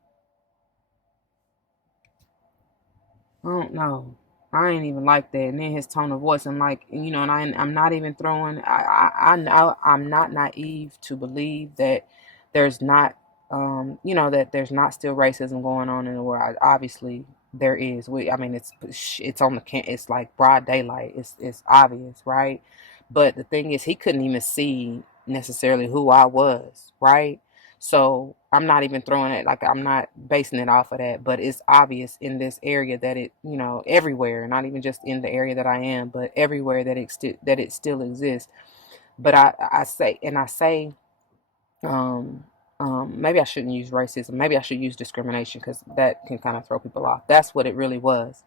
I don't know. I ain't even like that. And then his tone of voice, I'm like, and I'm not even throwing. I know I'm not naive to believe that there's not, that there's not still racism going on in the world. Obviously, there is. I mean, it's on the it's like broad daylight. It's obvious, right? But the thing is, he couldn't even see necessarily who I was, right? So I'm not even throwing it, like I'm not basing it off of that, but it's obvious in this area that everywhere, not even just in the area that I am, but everywhere that it still exists. But I say, um, maybe I shouldn't use racism. Maybe I should use discrimination because that can kind of throw people off. That's what it really was,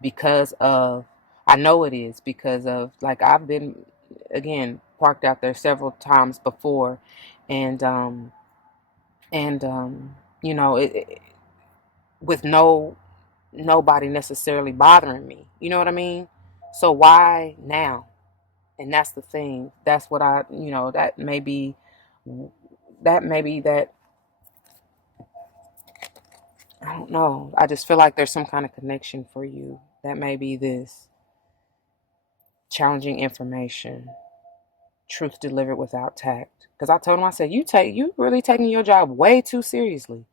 because of I know it is because of, like, I've been again parked out there several times before, and it with nobody necessarily bothering me. You know what I mean? So why now? And that's the thing. That's what that I don't know. I just feel like there's some kind of connection for you. That may be this challenging information, truth delivered without tact. Because I told him, I said, you really taking your job way too seriously.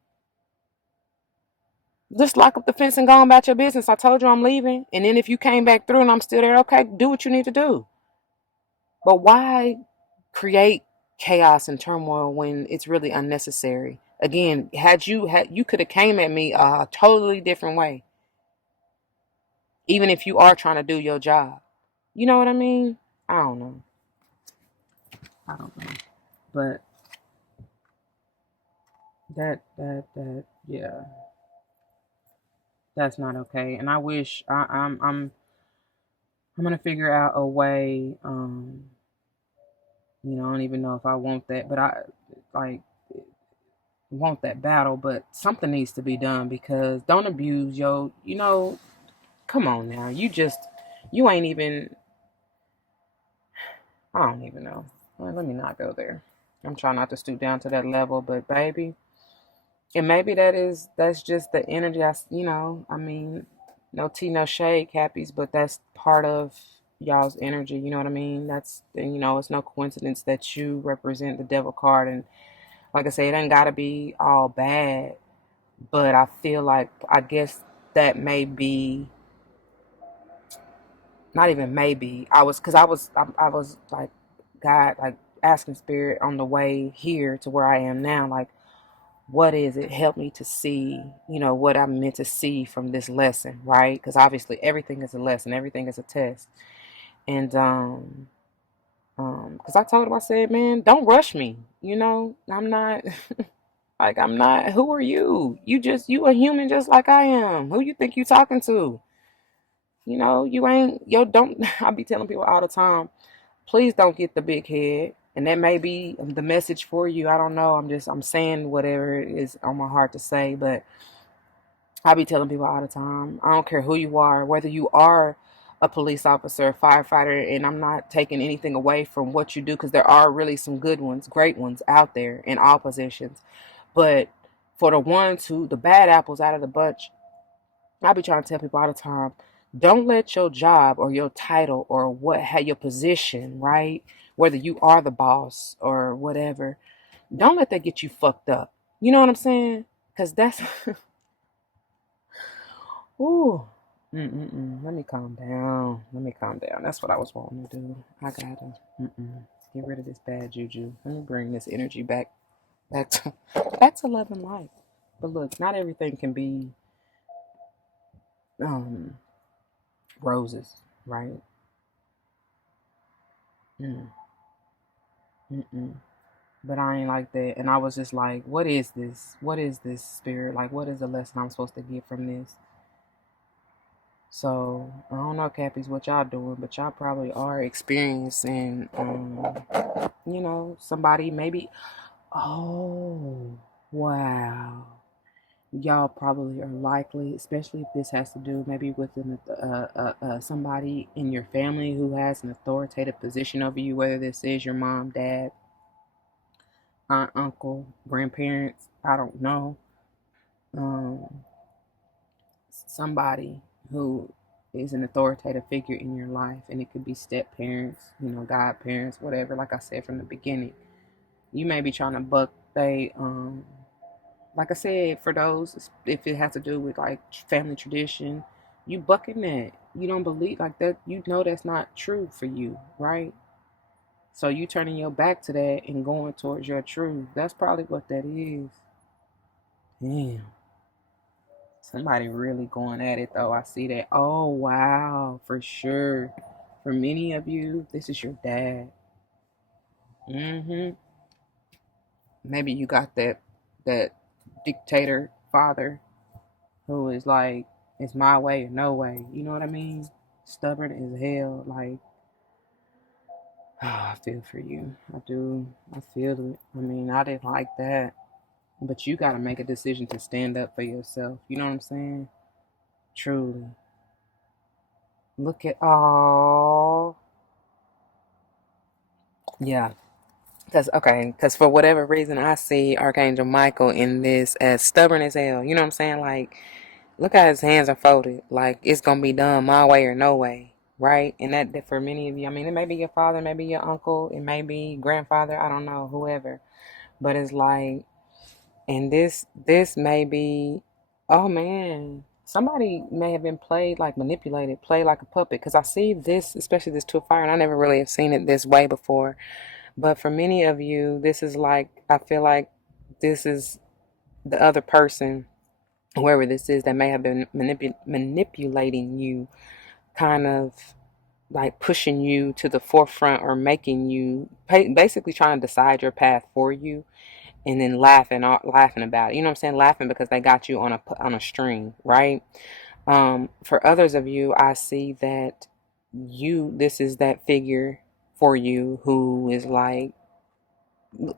Just lock up the fence and go on about your business. I told you I'm leaving. And then if you came back through and I'm still there, okay, do what you need to do. But why create chaos and turmoil when it's really unnecessary? Again, you could have came at me a totally different way, even if you are trying to do your job. You know what I mean? I don't know. I don't know. But that yeah, that's not okay. And I wish I'm gonna figure out a way. I don't even know if I want that, but I like want that battle. But something needs to be done because don't abuse yo. Come on now. You ain't even. I don't even know. Well, let me not go there. I'm trying not to stoop down to that level, but baby, and maybe that's just the energy. I mean, no tea, no shade, Cappies, but that's part of y'all's energy. You know what I mean? It's no coincidence that you represent the devil card, and like I say, it ain't gotta be all bad, but I feel like I guess that may be not even maybe I was like God, like asking spirit on the way here to where I am now, like what is it? Help me to see, what I'm meant to see from this lesson, right? Because obviously everything is a lesson, everything is a test. And because I told him, I said, man, don't rush me. I'm not, Like, I'm not. Who are you? You a human just like I am. Who you think you talking to? You ain't, don't, I be telling people all the time, please don't get the big head. And that may be the message for you. I don't know. I'm saying whatever is on my heart to say, but I be telling people all the time, I don't care who you are, whether you are a police officer, a firefighter, and I'm not taking anything away from what you do, because there are really some good ones, great ones out there in all positions. But for the bad apples out of the bunch, I be trying to tell people all the time, don't let your job or your title or your position, right? Whether you are the boss or whatever, don't let that get you fucked up. You know what I'm saying? Because that's, ooh, let me calm down. Let me calm down. That's what I was wanting to do. I gotta, get rid of this bad juju. Let me bring this energy back to, back to love and light. But look, not everything can be, um, roses, right? Mm, mm-mm. But I ain't like that. And I was just like, what is this? What is this spirit? Like, what is the lesson I'm supposed to get from this? So, I don't know, Cappies, what y'all doing, but y'all probably are experiencing, somebody maybe, oh, wow. Y'all probably are likely, especially if this has to do maybe with somebody in your family who has an authoritative position over you, whether this is your mom, dad, aunt, uncle, grandparents, I don't know. Um, Somebody who is an authoritative figure in your life, and it could be step parents, godparents, whatever. Like I said from the beginning, you may be trying to buck like I said, for those, if it has to do with like family tradition, you bucking that. You don't believe like that. You know that's not true for you, right? So you turning your back to that and going towards your truth. That's probably what that is. Damn. Somebody really going at it though. I see that. Oh wow, for sure. For many of you, this is your dad. Mm-hmm. Maybe you got that dictator father who is like, it's my way or no way. You know what I mean? Stubborn as hell. Like, I feel for you. I do. I feel it. I mean, I didn't like that. But you got to make a decision to stand up for yourself. You know what I'm saying? Truly. Look at, oh, yeah. Because for whatever reason, I see Archangel Michael in this as stubborn as hell. You know what I'm saying? Like, look how his hands are folded. Like, it's going to be done my way or no way. Right? And that for many of you, I mean, it may be your father, it may be your uncle, it may be grandfather, I don't know, whoever. But it's like, and this may be, oh man, somebody may have been played like manipulated, played like a puppet. Because I see this, especially this two of fire, and I never really have seen it this way before. But for many of you, this is like, I feel like this is the other person, whoever this is, that may have been manipulating you, kind of like pushing you to the forefront, or making you basically trying to decide your path for you, and then laughing about it. You know what I'm saying? Laughing because they got you on a string, right? For others of you, I see that this is that figure for you who is like,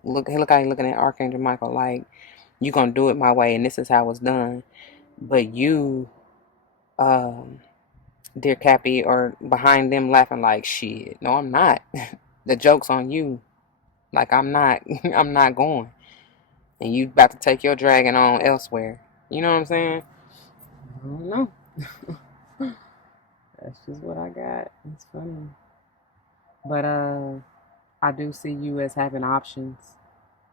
look how you looking at Archangel Michael, like, you gonna do it my way, and this is how it's done. But you, um, dear Cappy, are behind them laughing like, shit, no, I'm not. The joke's on you. Like, I'm not, I'm not going. And you about to take your dragon on elsewhere. You know what I'm saying? I don't know. That's just what I got. It's funny. But I do see you as having options.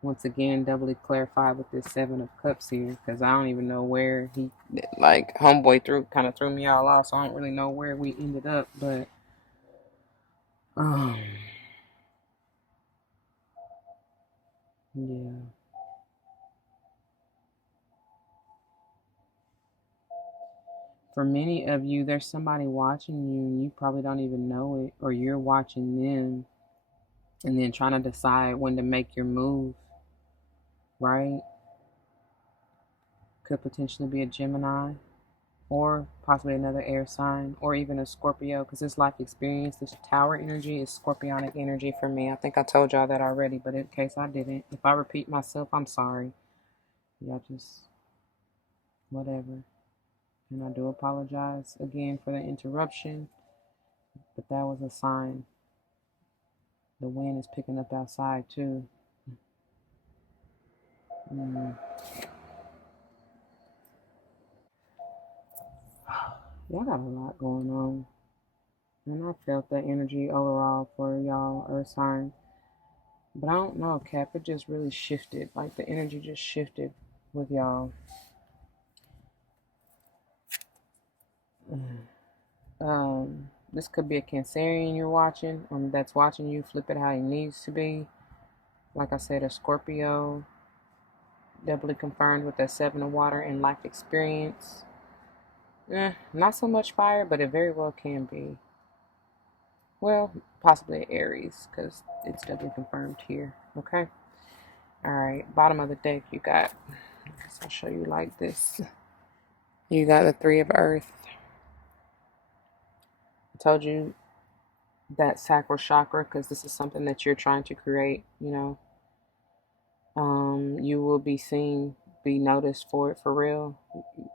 Once again, doubly clarified with this Seven of Cups here, because I don't even know where like, homeboy kind of threw me all off, so I don't really know where we ended up. But um, yeah. For many of you, there's somebody watching you, and you probably don't even know it, or you're watching them, and then trying to decide when to make your move, right? could potentially be a Gemini, or possibly another air sign, or even a Scorpio, because this life experience, this tower energy, is scorpionic energy for me. I think I told y'all that already, but in case I didn't, if I repeat myself, I'm sorry. Y'all just whatever. And I do apologize again for the interruption, but that was a sign. The wind is picking up outside too. Mm. Y'all got a lot going on. And I felt that energy overall for y'all, Earth sign. But I don't know, Cap. It just really shifted. Like the energy just shifted with y'all. This could be a Cancerian you're watching, that's watching you. Flip it how it needs to be. Like I said, a Scorpio, doubly confirmed with that 7 of water and life experience. Not so much fire, but it very well can be. Well, possibly Aries, because it's doubly confirmed here. Okay. All right. Bottom of the deck, you got. I guess I'll show you like this. You got the 3 of Earth. I told you that sacral chakra, because this is something that you're trying to create. You will be seen, be noticed for it for real.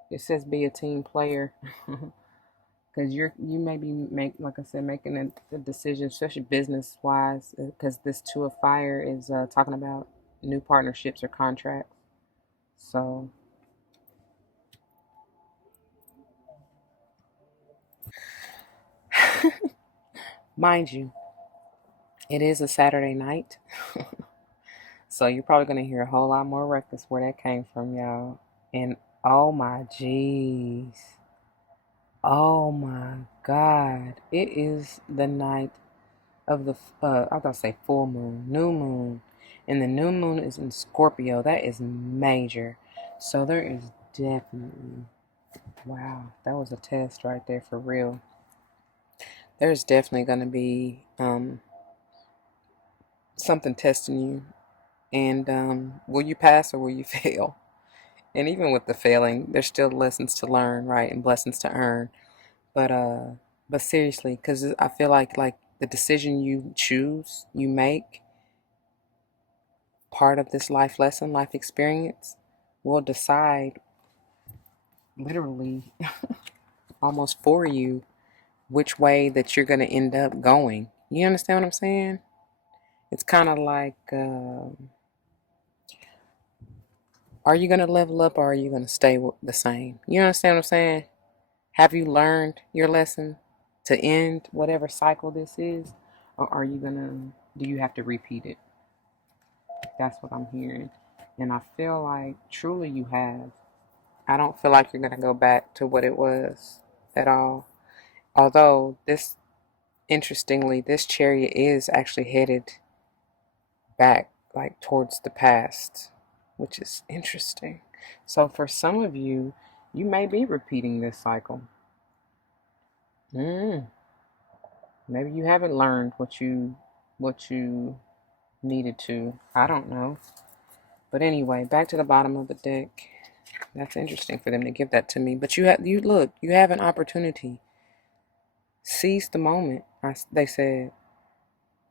It says be a team player. Because you may be like I said, making a decision, especially business wise, because this 2 of fire is talking about new partnerships or contracts. So mind you, it is a Saturday night. So you're probably gonna hear a whole lot more reckless where that came from, y'all. And oh my jeez, oh my God, it is the night of the I was gonna say full moon, new moon, and the new moon is in Scorpio. That is major. So there is definitely, wow, that was a test right there for real. There's definitely gonna be something testing you, and will you pass or will you fail? And even with the failing, there's still lessons to learn, right, and blessings to earn. But seriously, because I feel like the decision you choose, you make, part of this life lesson, life experience, will decide literally almost for you which way that you're going to end up going. You understand what I'm saying? It's kind of like, are you going to level up or are you going to stay the same? You understand what I'm saying? Have you learned your lesson to end whatever cycle this is? Or are you going to, do you have to repeat it? That's what I'm hearing. And I feel like truly you have. I don't feel like you're going to go back to what it was at all. Although interestingly, this chariot is actually headed back, like towards the past, which is interesting. So for some of you, you may be repeating this cycle. Maybe you haven't learned what you needed to. I don't know. But anyway, back to the bottom of the deck. That's interesting for them to give that to me. But you have an opportunity. Seize the moment. They said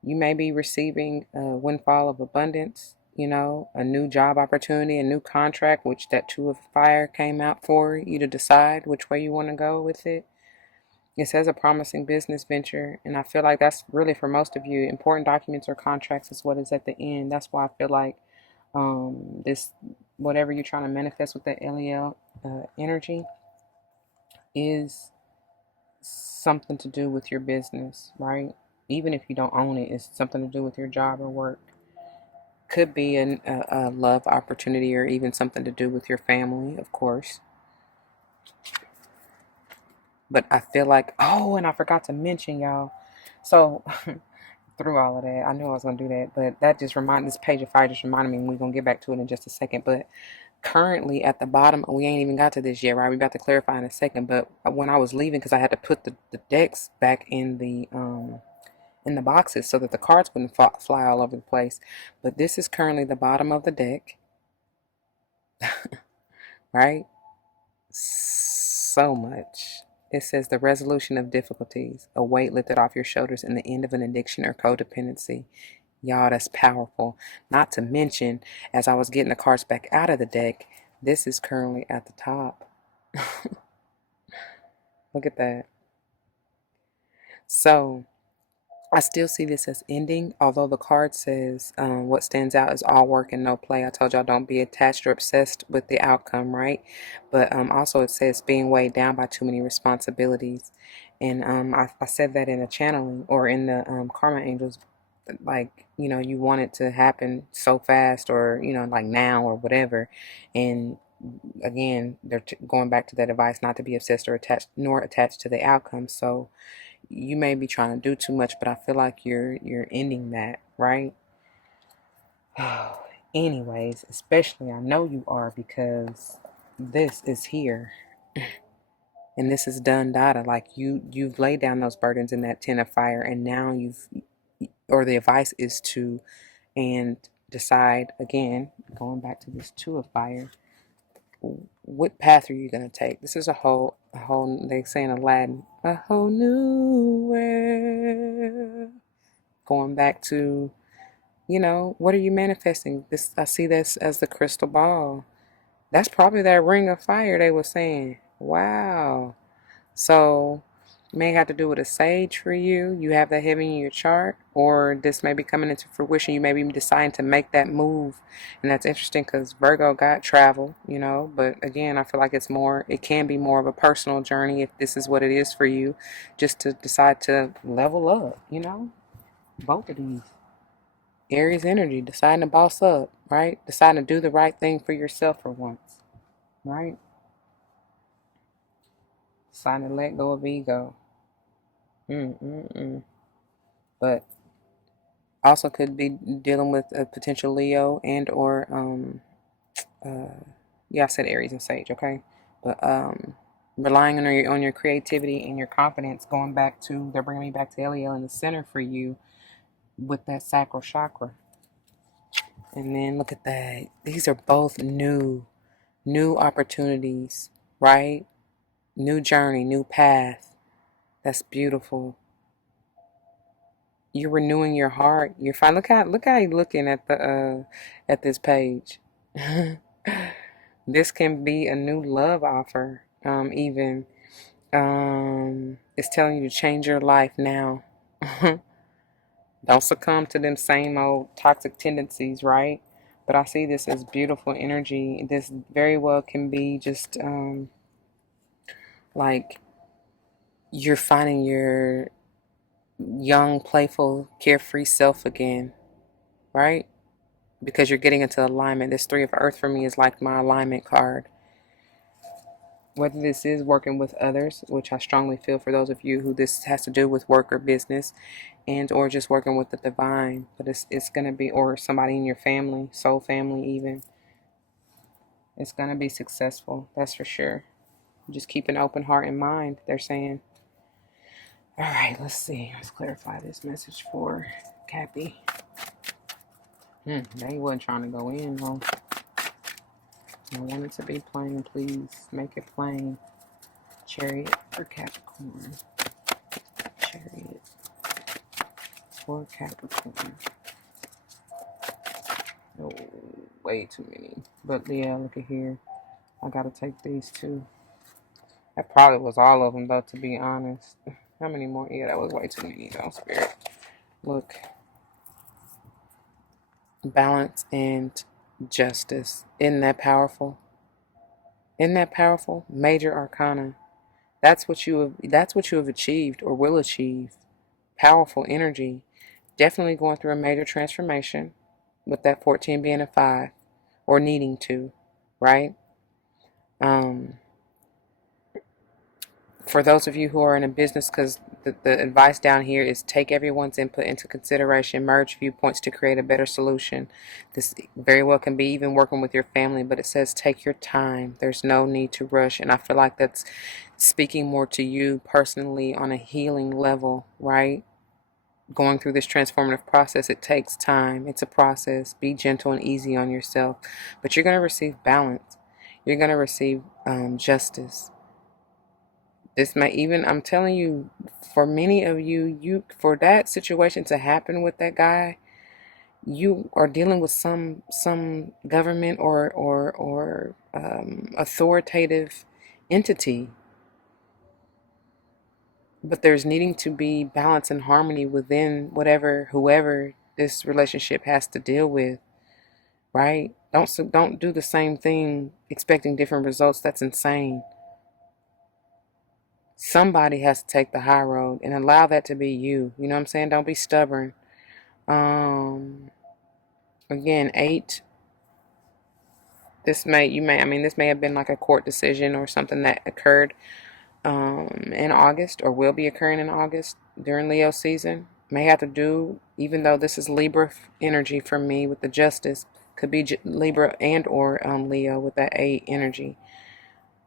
you may be receiving a windfall of abundance, a new job opportunity, a new contract, which that 2 of fire came out for you to decide which way you want to go with it. It says a promising business venture, and I feel like that's really for most of you. Important documents or contracts is what is at the end. That's why I feel like this, whatever you're trying to manifest with that LEL energy, is something to do with your business, right? Even if you don't own it, it's something to do with your job or work. Could be a love opportunity or even something to do with your family, of course. But I feel like, oh, and I forgot to mention, y'all. So, through all of that, I knew I was going to do that, but this page of fire just reminded me, and we're going to get back to it in just a second. But currently at the bottom, we ain't even got to this yet, right? We're about to clarify in a second. But when I was leaving, because I had to put the decks back in the boxes so that the cards wouldn't fly all over the place. But this is currently the bottom of the deck, right? so much. It says the resolution of difficulties, a weight lifted off your shoulders, and the end of an addiction or codependency. Y'all, that's powerful. Not to mention, as I was getting the cards back out of the deck, this is currently at the top. Look at that. So, I still see this as ending, although the card says what stands out is all work and no play. I told y'all don't be attached or obsessed with the outcome, right? But also it says being weighed down by too many responsibilities. And I said that in a channeling or in the Karma Angels, like, you know, you want it to happen so fast or, you know, like now or whatever. And again, they're going back to that advice not to be obsessed or attached to the outcome. So you may be trying to do too much, but I feel like you're ending that, right? Anyways, especially I know you are, because this is here. And this is done data. Like you've laid down those burdens in that tin of fire, and now the advice is to and decide again, going back to this two of fire, what path are you going to take? This is a whole, they say in Aladdin, a whole new world. Going back to, you know, what are you manifesting? This, I see this as the crystal ball. That's probably that ring of fire they were saying. Wow. So may have to do with a sage for you. You have that heavy in your chart, or this may be coming into fruition. You may be deciding to make that move, and that's interesting because Virgo got travel, you know. But again, I feel like it can be more of a personal journey if this is what it is for you, just to decide to level up, you know. Both of these. Aries energy, deciding to boss up, right? Deciding to do the right thing for yourself for once, right? Deciding to let go of ego. But also could be dealing with a potential Leo and or yeah, I said Aries and Sage, okay? But relying on your creativity and your confidence, going back to, they're bringing me back to Eliel in the center for you with that sacral chakra. And then look at that. These are both new opportunities, right? New journey, new path. That's beautiful. You're renewing your heart. You're fine. Look how you're looking at this page. This can be a new love offer. Even it's telling you to change your life now. Don't succumb to them same old toxic tendencies, right? But I see this as beautiful energy. This very well can be just like you're finding your young, playful, carefree self again, right? Because you're getting into alignment. This Three of Earth for me is like my alignment card. Whether this is working with others, which I strongly feel for those of you who this has to do with work or business, and or just working with the divine, but it's going to be, or somebody in your family, soul family even, it's going to be successful. That's for sure. Just keep an open heart and mind, they're saying. All right, let's see. Let's clarify this message for Cappy. They wasn't trying to go in, though. I want it to be plain, please. Make it plain. Chariot for Capricorn. Chariot for Capricorn. Oh, way too many. But yeah, look at here. I gotta take these two. That probably was all of them, though, to be honest. How many more? Yeah, that was way too many, though, Spirit. Look. Balance and justice. Isn't that powerful? Isn't that powerful? Major arcana. That's what you have achieved or will achieve. Powerful energy. Definitely going through a major transformation with that 14 being a 5 or needing to, right? For those of you who are in a business, because the advice down here is take everyone's input into consideration, merge viewpoints to create a better solution. This very well can be even working with your family, but it says take your time. There's no need to rush. And I feel like that's speaking more to you personally on a healing level, right? Going through this transformative process, it takes time. It's a process. Be gentle and easy on yourself. But you're going to receive balance. You're going to receive justice. This may even, I'm telling you, for many of you, for that situation to happen with that guy, you are dealing with some government or authoritative entity. But there's needing to be balance and harmony within whoever this relationship has to deal with, right? Don't do the same thing expecting different results. That's insane. Somebody has to take the high road and allow that to be you. You know what I'm saying? Don't be stubborn. Um, Again, 8. This may have been like a court decision or something that occurred in August or will be occurring in August during Leo season. May have to do, even though this is Libra energy for me with the justice, could be Libra and or Leo with that 8 energy.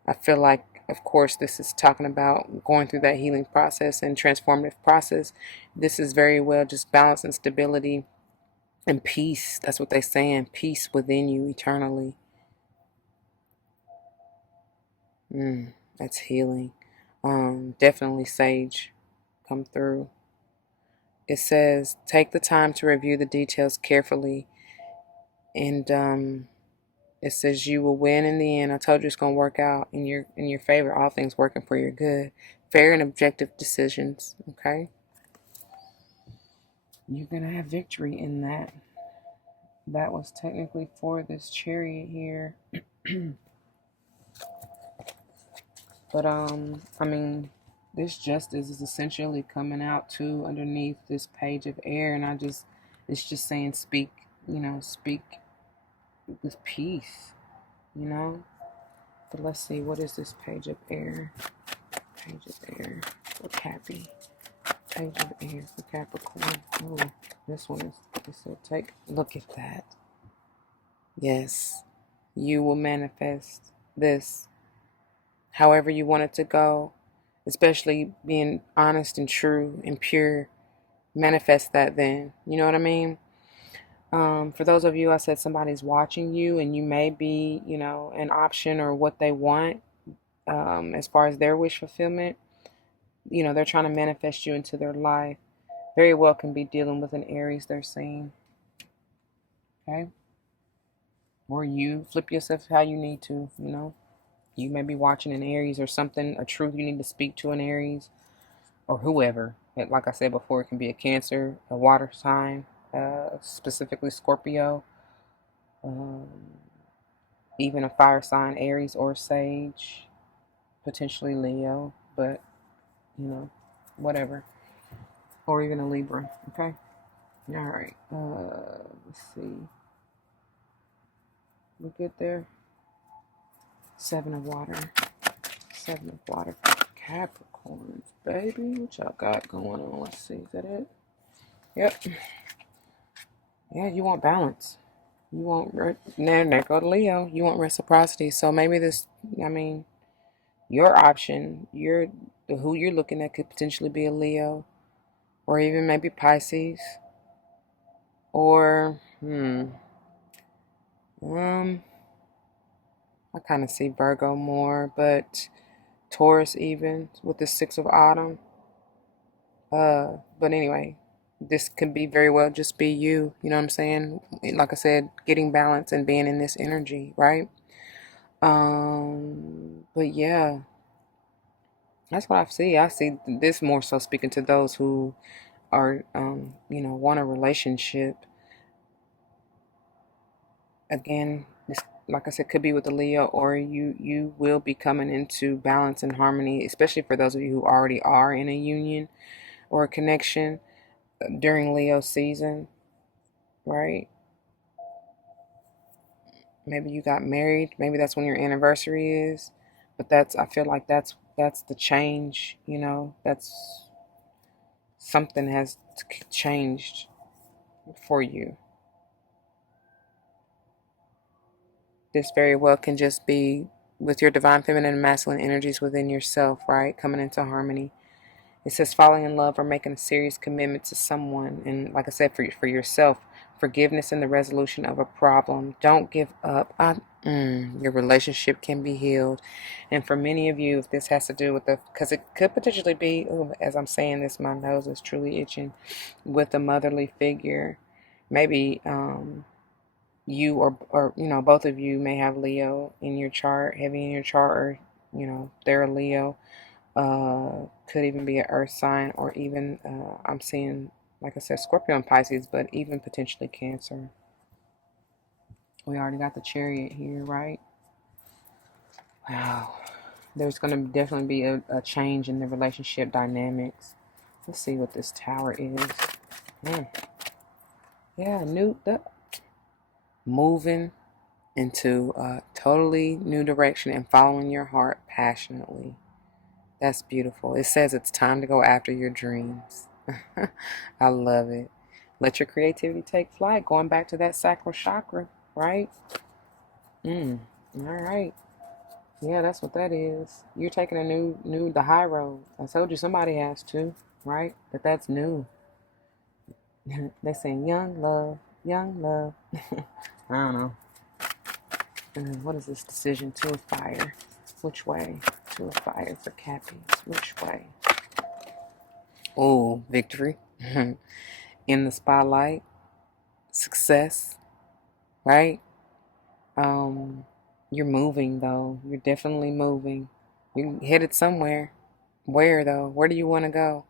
I feel like, of course, this is talking about going through that healing process and transformative process. This is very well just balance and stability and peace. That's what they're saying. Peace within you eternally. That's healing. Definitely sage come through. It says, take the time to review the details carefully. And it says you will win in the end. I told you it's gonna work out in your favor. All things working for your good. Fair and objective decisions. Okay. You're gonna have victory in that. That was technically for this chariot here. But I mean, this justice is essentially coming out too underneath this page of air, and it's just saying speak with peace, you know. But let's see, what is this page of air? Page of air for Cappy. Page of air for Capricorn. Oh, this one is. So take a look at that. Yes, you will manifest this however you want it to go, especially being honest and true and pure. Manifest that then. You know what I mean? For those of you, I said somebody's watching you and you may be, an option or what they want as far as their wish fulfillment. They're trying to manifest you into their life. Very well can be dealing with an Aries they're seeing. Okay? Or you flip yourself how you need to, You may be watching an Aries or something, a truth you need to speak to an Aries or whoever. Like I said before, it can be a Cancer, a water sign, specifically Scorpio, even a fire sign, Aries or Sage, potentially Leo, but, whatever. Or even a Libra, okay? All right, let's see. We good there? 7 of water. 7 of water. Capricorns, baby. What y'all got going on? Let's see. Is that it? Yep. Yeah, you want balance. You want, there go to Leo. You want reciprocity. So maybe your option, who you're looking at could potentially be a Leo. Or even maybe Pisces. Or, I kind of see Virgo more, but Taurus even with the 6 of autumn. But anyway, this could be very well just be you. You know what I'm saying? Like I said, getting balance and being in this energy, right? But yeah, that's what I see. I see this more so speaking to those who are, want a relationship. Again, this, like I said, could be with the Leo, or you will be coming into balance and harmony, especially for those of you who already are in a union or a connection during Leo season, right? Maybe you got married. Maybe that's when your anniversary is. But I feel like that's the change, That's something has changed for you. This very well can just be with your divine feminine and masculine energies within yourself, right? Coming into harmony. It says falling in love or making a serious commitment to someone. And like I said, for yourself, forgiveness and the resolution of a problem. Don't give up. Your relationship can be healed. And for many of you, if this has to do with because it could potentially be, ooh, as I'm saying this, my nose is truly itching, with a motherly figure. Maybe you or both of you may have Leo in your chart, heavy in your chart, or they're a Leo. Could even be an earth sign, or even I'm seeing, like I said, Scorpio and Pisces, but even potentially Cancer. We already got the Chariot here, right? Wow. There's going to definitely be a change in the relationship dynamics. Let's see what this Tower is. Yeah, moving into a totally new direction and following your heart passionately. That's beautiful. It says it's time to go after your dreams. I love it. Let your creativity take flight. Going back to that sacral chakra, right? All right. Yeah, that's what that is. You're taking the high road. I told you somebody has to, right? That's new. They saying young love, young love. I don't know. What is this decision? To a fire. Which way? To a fire for Cappy. Which way? Oh, victory. In the spotlight. Success. Right? You're moving though. You're definitely moving. You're headed somewhere. Where though? Where do you want to go?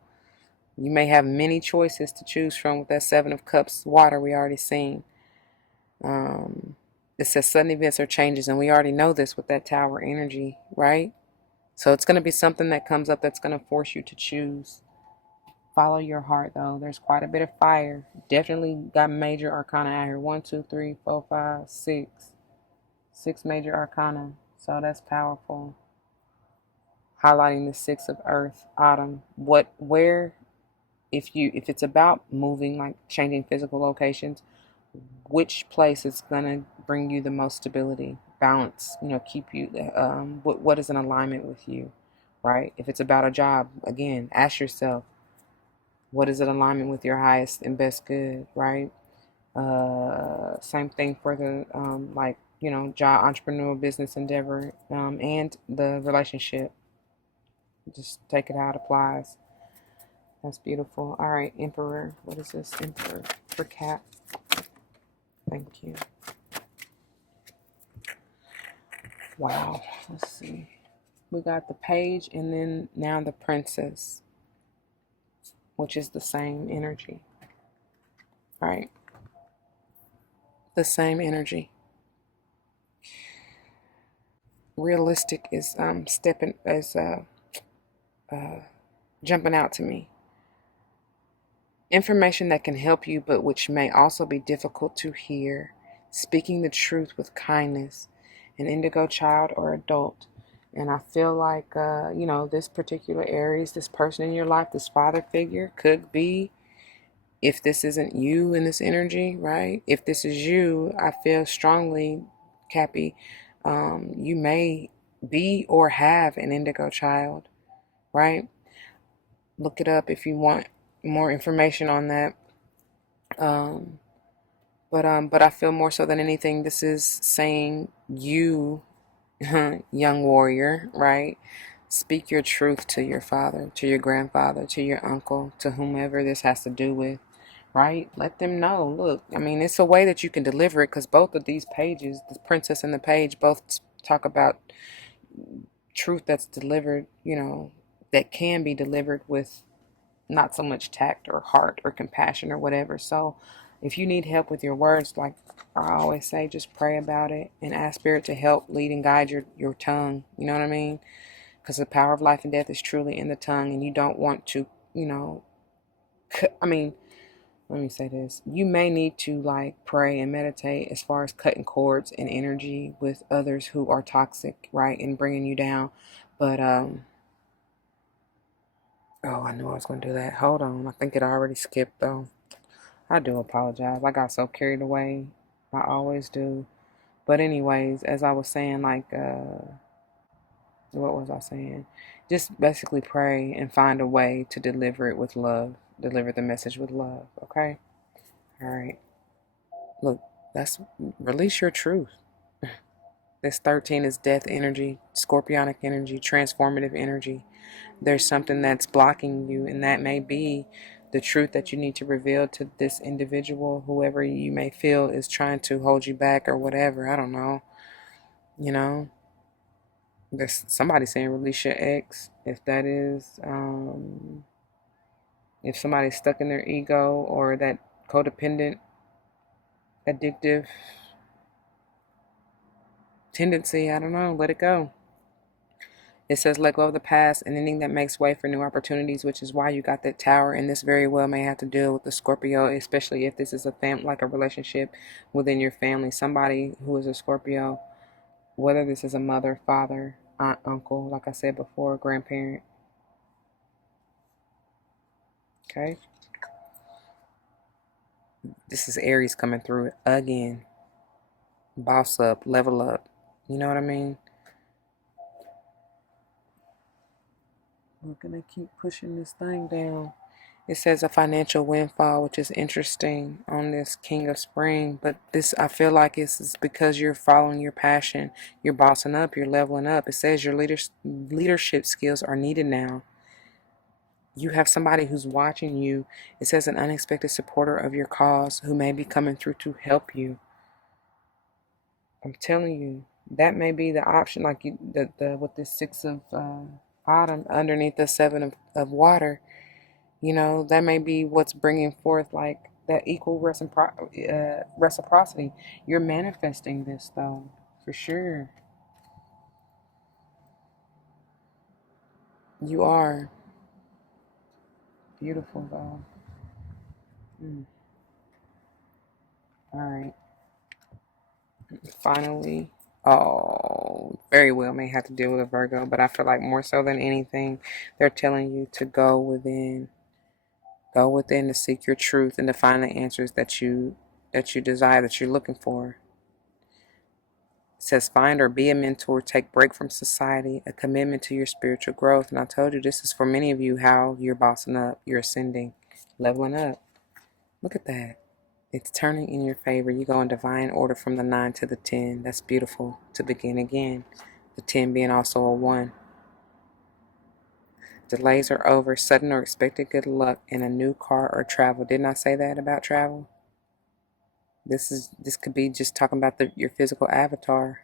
You may have many choices to choose from with that Seven of Cups water we already seen. It says sudden events or changes, and we already know this with that Tower energy, right? So it's going to be something that comes up that's going to force you to choose. Follow your heart, though. There's quite a bit of fire. Definitely got major arcana out here. 1, 2, 3, 4, 5, 6. 6 major arcana. So that's powerful. Highlighting the 6 of Earth, Autumn. If it's about moving, like changing physical locations, which place is gonna bring you the most stability, balance, keep you, what is in alignment with you, right? If it's about a job, again, ask yourself, what is in alignment with your highest and best good, right? Same thing for the job, entrepreneurial business endeavor, and the relationship. Just take it how it applies. That's beautiful. All right, Emperor. What is this? Emperor for Cap. Thank you. Wow. Let's see. We got the Page and then now the Princess, which is the same energy. All right. The same energy. Realistic is jumping out to me. Information that can help you, but which may also be difficult to hear. Speaking the truth with kindness. An indigo child or adult. And I feel like, this particular Aries, this person in your life, this father figure could be, if this isn't you in this energy, right? If this is you, I feel strongly, Cappy, you may be or have an indigo child, right? Look it up if you want more information on that. But I feel more so than anything, this is saying you, young warrior, right? Speak your truth to your father, to your grandfather, to your uncle, to whomever this has to do with, right? Let them know. Look, I mean, it's a way that you can deliver it, because both of these pages, the Princess and the Page, both talk about truth that's delivered, that can be delivered with not so much tact or heart or compassion or whatever. So if you need help with your words, like I always say, just pray about it and ask Spirit to help lead and guide your tongue. You know what I mean? Because the power of life and death is truly in the tongue, and you don't want to, let me say this. You may need to pray and meditate as far as cutting cords and energy with others who are toxic, right? And bringing you down. But, oh, I knew I was going to do that. Hold on. I think it already skipped though. I do apologize. I got so carried away. I always do. But anyways, as I was saying, what was I saying? Just basically pray and find a way to deliver it with love. Deliver the message with love. Okay? All right. Look, release your truth. This 13 is death energy, scorpionic energy, transformative energy. There's something that's blocking you, and that may be the truth that you need to reveal to this individual, whoever you may feel is trying to hold you back or whatever. I don't know. You know, there's somebody saying release your ex. If that is, if somebody's stuck in their ego or that codependent, addictive tendency, I don't know, let it go. It says let go of the past and anything that makes way for new opportunities, which is why you got that tower. And this very well may have to deal with the Scorpio, especially if this is a like a relationship within your family. Somebody who is a Scorpio, whether this is a mother, father, aunt, uncle, like I said before, grandparent. Okay. This is Aries coming through again. Boss up, level up. You know what I mean? We're going to keep pushing this thing down. It says a financial windfall, which is interesting on this King of Spring. But this, I feel like it's because you're following your passion. You're bossing up. You're leveling up. It says your leadership skills are needed now. You have somebody who's watching you. It says an unexpected supporter of your cause who may be coming through to help you. I'm telling you, that may be the option. Like you, with this 6 of autumn underneath the 7 of water. You know, that may be what's bringing forth like that equal reciprocity. You're manifesting this though, for sure. You are. Beautiful though. All right. Finally. Oh, very well may have to deal with a Virgo, but I feel like more so than anything, they're telling you to go within. Go within to seek your truth and to find the answers that you desire, that you're looking for. It says find or be a mentor, take break from society, a commitment to your spiritual growth. And I told you this is for many of you how you're bossing up, you're ascending, leveling up. Look at that. It's turning in your favor. You go in divine order from the 9 to the 10. That's beautiful to begin again. The 10 being also a 1. Delays are over, sudden or expected good luck in a new car or travel. Didn't I say that about travel? This could be just talking about your physical avatar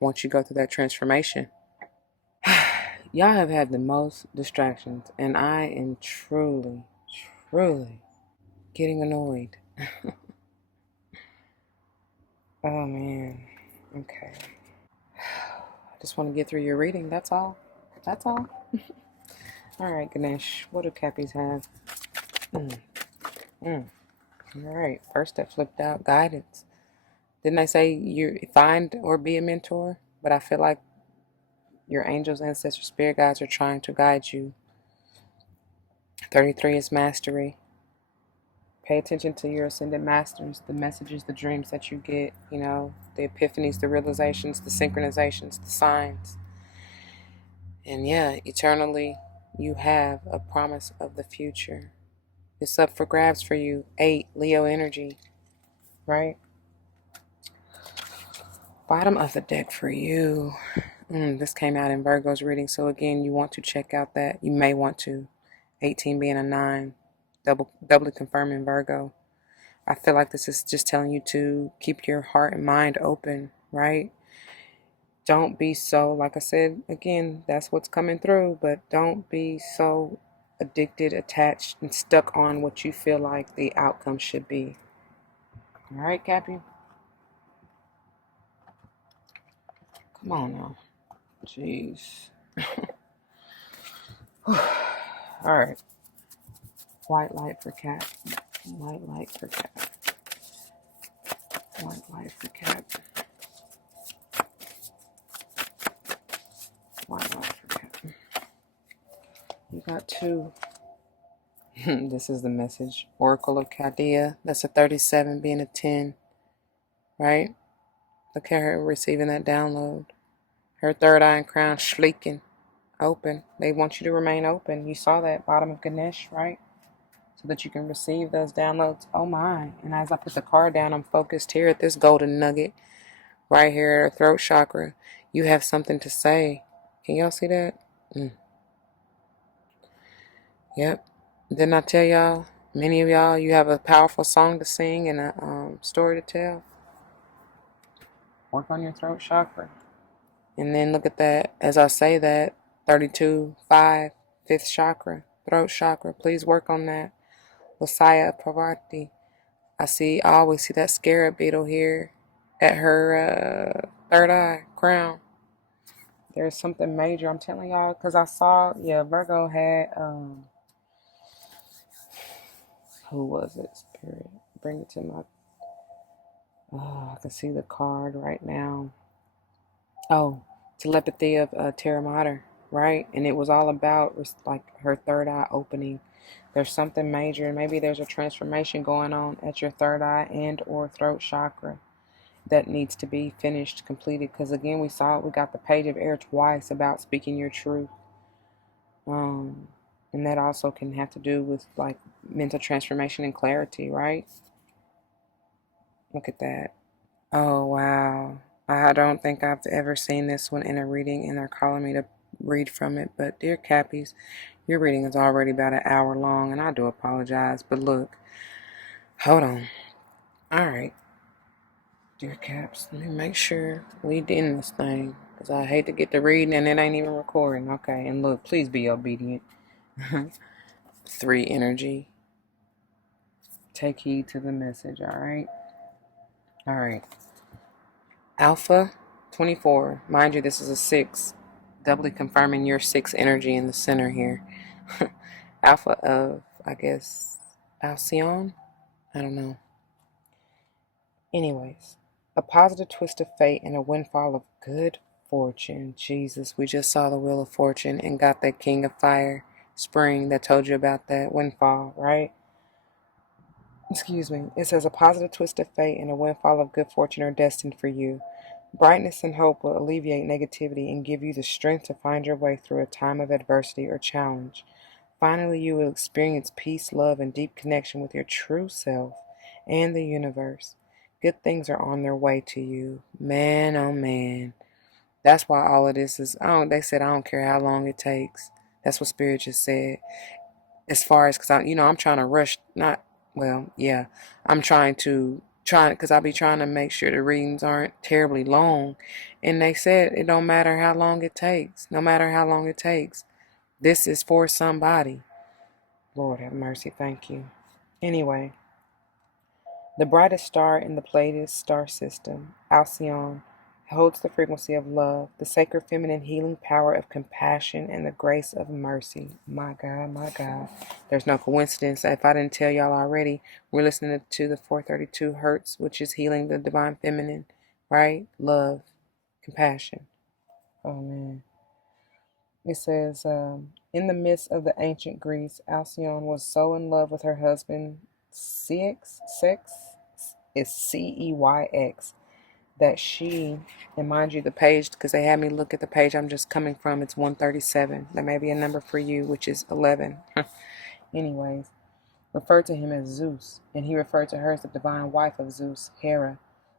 once you go through that transformation. Y'all have had the most distractions, and I am truly, truly getting annoyed. Oh man. Okay. I just want to get through your reading. That's all. That's all. All right, Ganesh. What do Cappies have? All right. First that flipped out, guidance. Didn't I say you find or be a mentor? But I feel like your angels, ancestors, spirit guides are trying to guide you. 33 is mastery. Pay attention to your ascended masters, the messages, the dreams that you get, you know, the epiphanies, the realizations, the synchronizations, the signs. And yeah, eternally, you have a promise of the future. It's up for grabs for you. 8, Leo energy, right? Bottom of the deck for you. This came out in Virgo's reading. So again, you want to check out that. You may want to. 18 being a 9. Doubly confirming Virgo. I feel like this is just telling you to keep your heart and mind open, right? Don't be so, like I said, again, that's what's coming through, but don't be so addicted, attached, and stuck on what you feel like the outcome should be. All right, Cappy? Come on now. Jeez. All right. White light for Cap. White light for Cap. White light for Cap. White light for Cap. You got 2. This is the message. Oracle of Chaldea. That's a 37 being a 10. Right? Look at her receiving that download. Her third eye and crown schleeking. Open. They want you to remain open. You saw that bottom of Ganesh, right? So that you can receive those downloads. Oh my. And as I put the card down, I'm focused here at this golden nugget. right here at her throat chakra. You have something to say. Can y'all see that? Yep. Didn't I tell y'all? Many of y'all, you have a powerful song to sing and a story to tell. Work on your throat chakra. And then look at that. As I say that, 32, 5, 5th chakra, throat chakra. Please work on that. Lasaya Parvati. I always see that scarab beetle here at her third eye, crown. There's something major, I'm telling y'all, because I saw, Virgo had, who was it, Spirit? Bring it to my, I can see the card right now. Oh, telepathy of Terra Mater, right? And it was all about like her third eye opening. There's something major, and maybe there's a transformation going on at your third eye and or throat chakra that needs to be finished, completed. Because again, we got the page of air twice about speaking your truth. And that also can have to do with like mental transformation and clarity, right? Look at that. Oh, wow. I don't think I've ever seen this one in a reading, and they're calling me to read from it. But dear Cappies, your reading is already about an hour long, and I do apologize. But look, hold on. All right. Dear Caps, let me make sure we in this thing, because I hate to get to reading and it ain't even recording. Okay, and look, please be obedient. 3 energy. Take heed to the message, all right? All right. Alpha 24. Mind you, this is a 6. Doubly confirming your 6 energy in the center here. Alpha of, I guess, Alcyon? I don't know. Anyways, a positive twist of fate and a windfall of good fortune. Jesus, we just saw the Wheel of Fortune and got that King of Fire spring that told you about that windfall, right? Excuse me. It says a positive twist of fate and a windfall of good fortune are destined for you. Brightness and hope will alleviate negativity and give you the strength to find your way through a time of adversity or challenge. Finally, you will experience peace, love, and deep connection with your true self and the universe. Good things are on their way to you. Man, oh man. That's why all of this is, they said, I don't care how long it takes. That's what Spirit just said. As far as, because I'm trying to rush, I'm because I be trying to make sure the readings aren't terribly long. And they said it don't matter how long it takes. No matter how long it takes. This is for somebody. Lord have mercy, thank you. Anyway, the brightest star in the Pleiades star system, Alcyon, holds the frequency of love, the sacred feminine healing power of compassion, and the grace of mercy. My God, my God. There's no coincidence. If I didn't tell y'all already, we're listening to the 432 Hertz, which is healing the divine feminine, right? Love, compassion. Oh, man. It says, in the midst of the ancient Greece, Alcyone was so in love with her husband, Sex is Ceyx, that she, and mind you, the page, because they had me look at the page I'm just coming from, it's 137. There may be a number for you, which is 11. Anyways, referred to him as Zeus, and he referred to her as the divine wife of Zeus, Hera.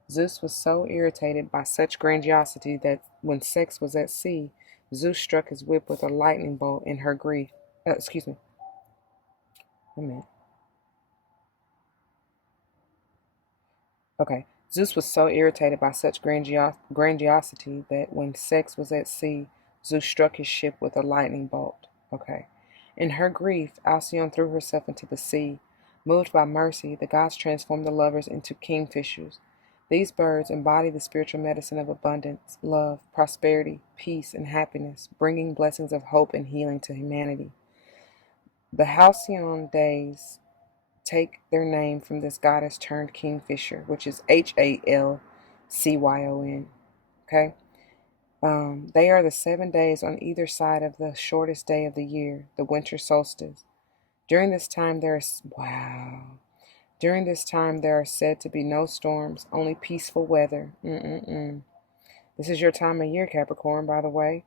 Zeus was so irritated by such grandiosity that when Sex was at sea, Zeus struck his whip with a lightning bolt in her grief. Excuse me. Wait a minute. Okay. Zeus was so irritated by such grandiosity that when Sex was at sea, Zeus struck his ship with a lightning bolt. Okay. In her grief, Alcyone threw herself into the sea. Moved by mercy, the gods transformed the lovers into kingfishers. These birds embody the spiritual medicine of abundance, love, prosperity, peace, and happiness, bringing blessings of hope and healing to humanity. The Halcyon days take their name from this goddess turned kingfisher, which is Halcyon. Okay? They are the 7 days on either side of the shortest day of the year, the winter solstice. During this time, there are said to be no storms, only peaceful weather. This is your time of year, Capricorn, by the way.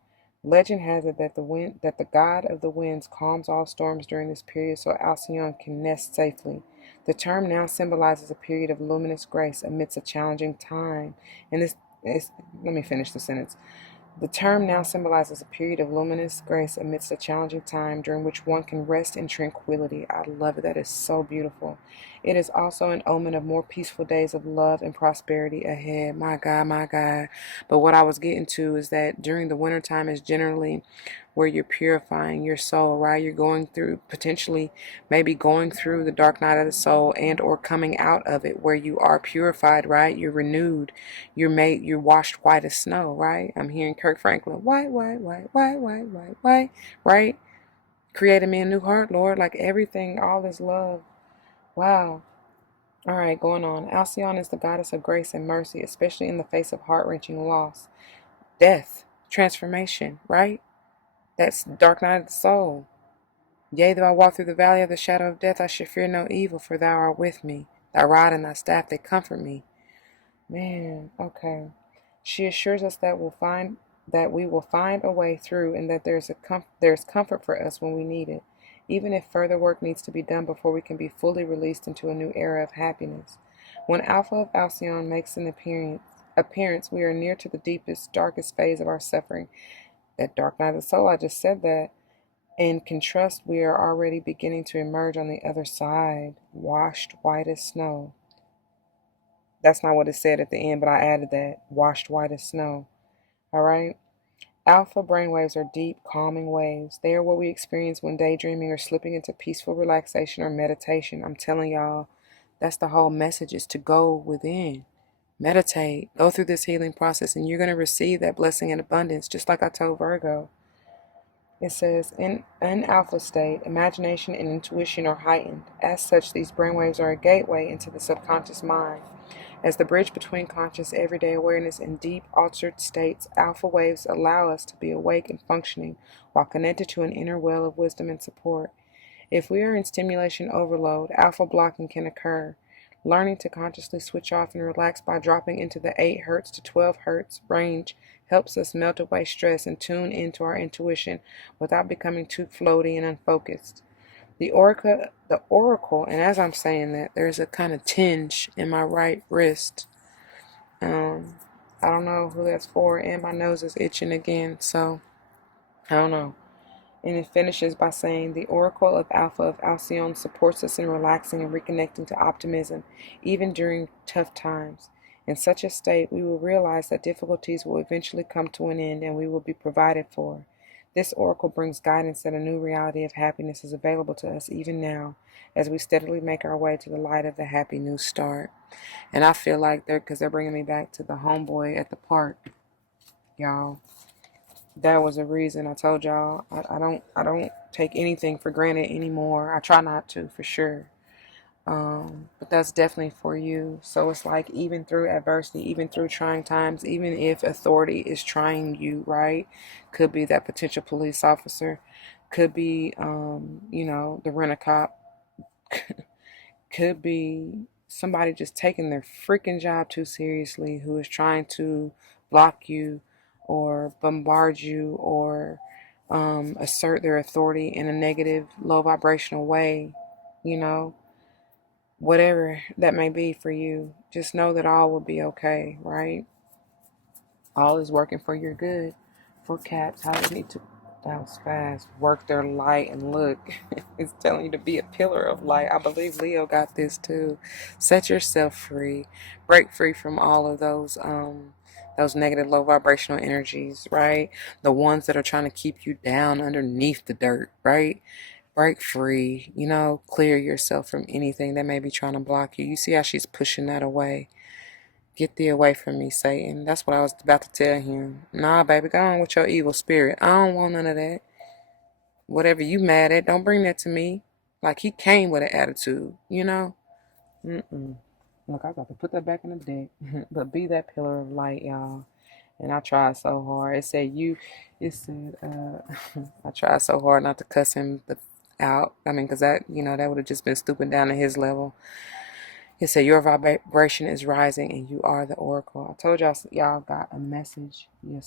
Legend has it that the god of the winds calms all storms during this period so Alcyone can nest safely. The term now symbolizes a period of luminous grace amidst a challenging time. And let me finish the sentence. The term now symbolizes a period of luminous grace amidst a challenging time during which one can rest in tranquility. I love it. That is so beautiful. It is also an omen of more peaceful days of love and prosperity ahead. My God, my God. But what I was getting to is that during the wintertime is generally where you're purifying your soul, right? You're going through, potentially maybe going through the dark night of the soul and or coming out of it where you are purified, right? You're renewed. You're washed white as snow, right? I'm hearing Kirk Franklin, white, white, white, white, white, white, white, right? Created me a new heart, Lord, like everything, all this love. Wow. All right, going on. Alcyone is the goddess of grace and mercy, especially in the face of heart-wrenching loss, death, transformation, right? That's dark night of the soul. Yea, though I walk through the valley of the shadow of death, I shall fear no evil, for thou art with me. Thy rod and thy staff, they comfort me. Man, okay. She assures us that we will find a way through, and that there's comfort for us when we need it, even if further work needs to be done before we can be fully released into a new era of happiness. When Alpha of Alcyone makes an appearance, we are near to the deepest, darkest phase of our suffering. That dark night of the soul, I just said that. And can trust we are already beginning to emerge on the other side, washed white as snow. That's not what it said at the end, but I added that. Washed white as snow. All right? Alpha brainwaves are deep, calming waves. They are what we experience when daydreaming or slipping into peaceful relaxation or meditation. I'm telling y'all, that's the whole message, is to go within. Meditate. Go through this healing process, and you're going to receive that blessing in abundance, just like I told Virgo. It says, in an alpha state, imagination and intuition are heightened. As such, these brainwaves are a gateway into the subconscious mind. As the bridge between conscious everyday awareness and deep altered states, alpha waves allow us to be awake and functioning while connected to an inner well of wisdom and support. If we are in stimulation overload, alpha blocking can occur. Learning to consciously switch off and relax by dropping into the 8 Hz to 12 Hz range helps us melt away stress and tune into our intuition without becoming too floaty and unfocused. The oracle, and as I'm saying that, there's a kind of tinge in my right wrist. I don't know who that's for, and my nose is itching again, so I don't know. And it finishes by saying, the Oracle of Alpha of Alcyone supports us in relaxing and reconnecting to optimism, even during tough times. In such a state, we will realize that difficulties will eventually come to an end and we will be provided for. This oracle brings guidance that a new reality of happiness is available to us even now, as we steadily make our way to the light of the happy new start. And I feel like because they're bringing me back to the homeboy at the park, y'all. That was a reason I told y'all I don't take anything for granted anymore. I try not to, for sure. But that's definitely for you. So it's like, even through adversity, even through trying times, even if authority is trying you, right? Could be that potential police officer, could be the rent-a-cop, could be somebody just taking their freaking job too seriously, who is trying to block you or bombard you or assert their authority in a negative, low vibrational way, you know, whatever that may be for you. Just know that all will be okay, right? All is working for your good. For Caps, how they need to, that was fast, work their light. And look, it's telling you to be a pillar of light. I believe Leo got this too. Set yourself free. Break free from all of those negative low vibrational energies, right? The ones that are trying to keep you down underneath the dirt, right? Break free, clear yourself from anything that may be trying to block you. You see how she's pushing that away. Get thee away from me, Satan. That's what I was about to tell him. Nah, baby, go on with your evil spirit. I don't want none of that. Whatever you mad at, don't bring that to me. Like, he came with an attitude, Mm-mm. Look, I got to put that back in the deck. But be that pillar of light, y'all. And I tried so hard. I tried so hard not to cuss him out. I mean, because that would have just been stooping down to his level. It said, your vibration is rising and you are the oracle. I told y'all got a message. You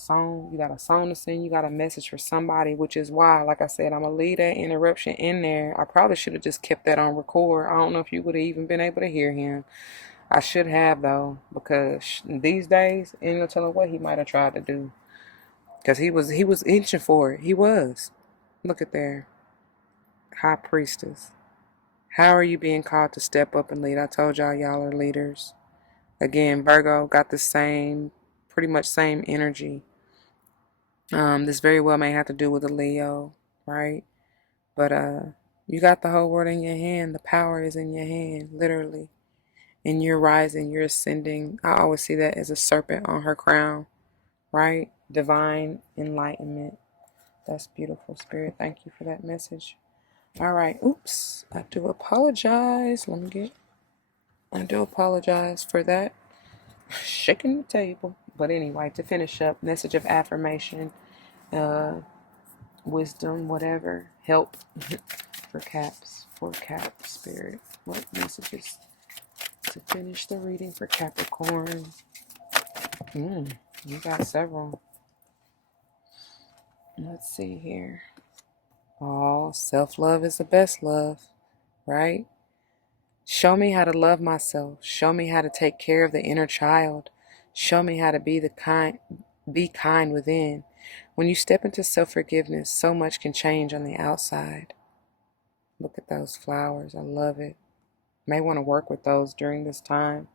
got a song to sing. You got a message for somebody, which is why, like I said, I'm going to leave that interruption in there. I probably should have just kept that on record. I don't know if you would have even been able to hear him. I should have, though, because these days, ain't no telling what he might have tried to do. Because he was inching for it. He was. Look at there. High priestess. How are you being called to step up and lead? I told y'all are leaders. Again, Virgo got the same, pretty much same energy. This very well may have to do with a Leo, right? But you got the whole world in your hand. The power is in your hand, literally. And you're rising, you're ascending. I always see that as a serpent on her crown, right? Divine enlightenment. That's beautiful, Spirit. Thank you for that message. All right. Oops. I do apologize. I do apologize for that. Shaking the table. But anyway, to finish up, message of affirmation, wisdom, whatever, help for Cap Spirit. What messages to finish the reading for Capricorn? You got several. Let's see here. Oh, self-love is the best love, right? Show me how to love myself. Show me how to take care of the inner child. Show me how to be kind within. When you step into self-forgiveness, so much can change on the outside. Look at those flowers. I love it. May want to work with those during this time.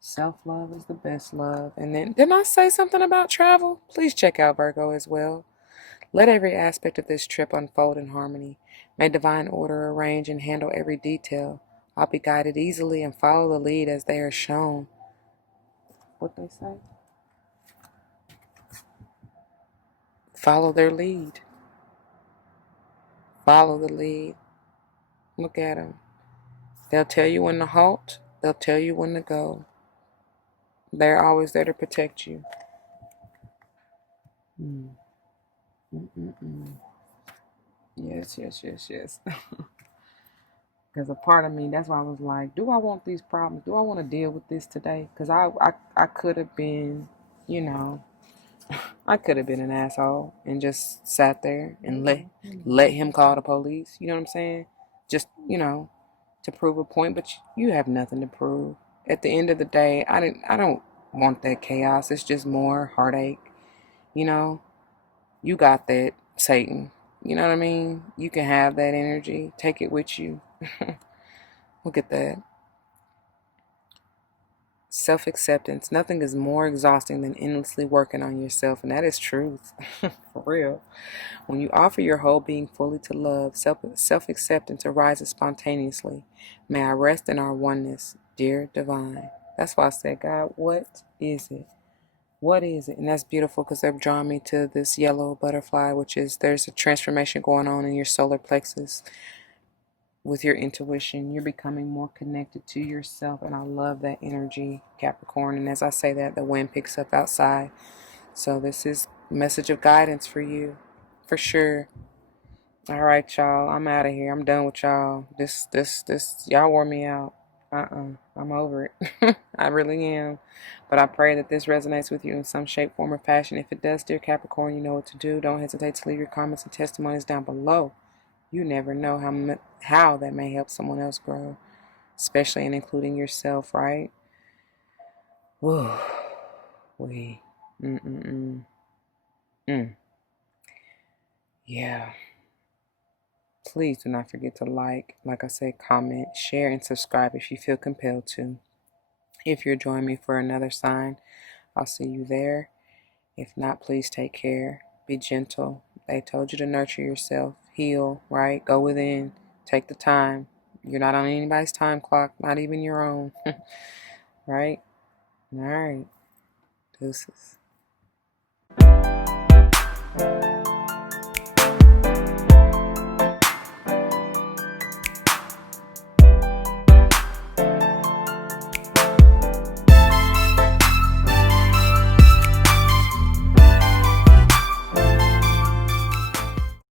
Self-love is the best love. And then, didn't I say something about travel? Please check out Virgo as well. Let every aspect of this trip unfold in harmony. May divine order arrange and handle every detail. I'll be guided easily and follow the lead as they are shown. What they say? Follow their lead. Follow the lead. Look at them. They'll tell you when to halt. They'll tell you when to go. They're always there to protect you. Yes. Because a part of me, that's why I was like, do I want these problems? Do I want to deal with this today? Because I could have been, I could have been an asshole and just sat there and let him call the police. You know what I'm saying? Just, to prove a point. But you have nothing to prove. At the end of the day, I don't want that chaos. It's just more heartache. You got that, Satan. You know what I mean? You can have that energy. Take it with you. Look at that. Self-acceptance. Nothing is more exhausting than endlessly working on yourself, and that is truth. For real. When you offer your whole being fully to love, self-acceptance arises spontaneously. May I rest in our oneness, dear divine. That's why I said, God, what is it? What is it? And that's beautiful because they've drawn me to this yellow butterfly, which is there's a transformation going on in your solar plexus. With your intuition, you're becoming more connected to yourself, and I love that energy, Capricorn. And as I say that, the wind picks up outside. So this is a message of guidance for you, for sure. All right, y'all. I'm out of here. I'm done with y'all. This, y'all wore me out. I'm over it. I really am. But I pray that this resonates with you in some shape, form, or fashion. If it does, dear Capricorn, you know what to do. Don't hesitate to leave your comments and testimonies down below. You never know how that may help someone else grow, especially in including yourself, right? Whoa. Yeah. Please do not forget to like I said, comment, share, and subscribe if you feel compelled to. If you're joining me for another sign, I'll see you there. If not, please take care. Be gentle. They told you to nurture yourself, heal, right? Go within. Take the time. You're not on anybody's time clock, not even your own. Right? All right. Deuces.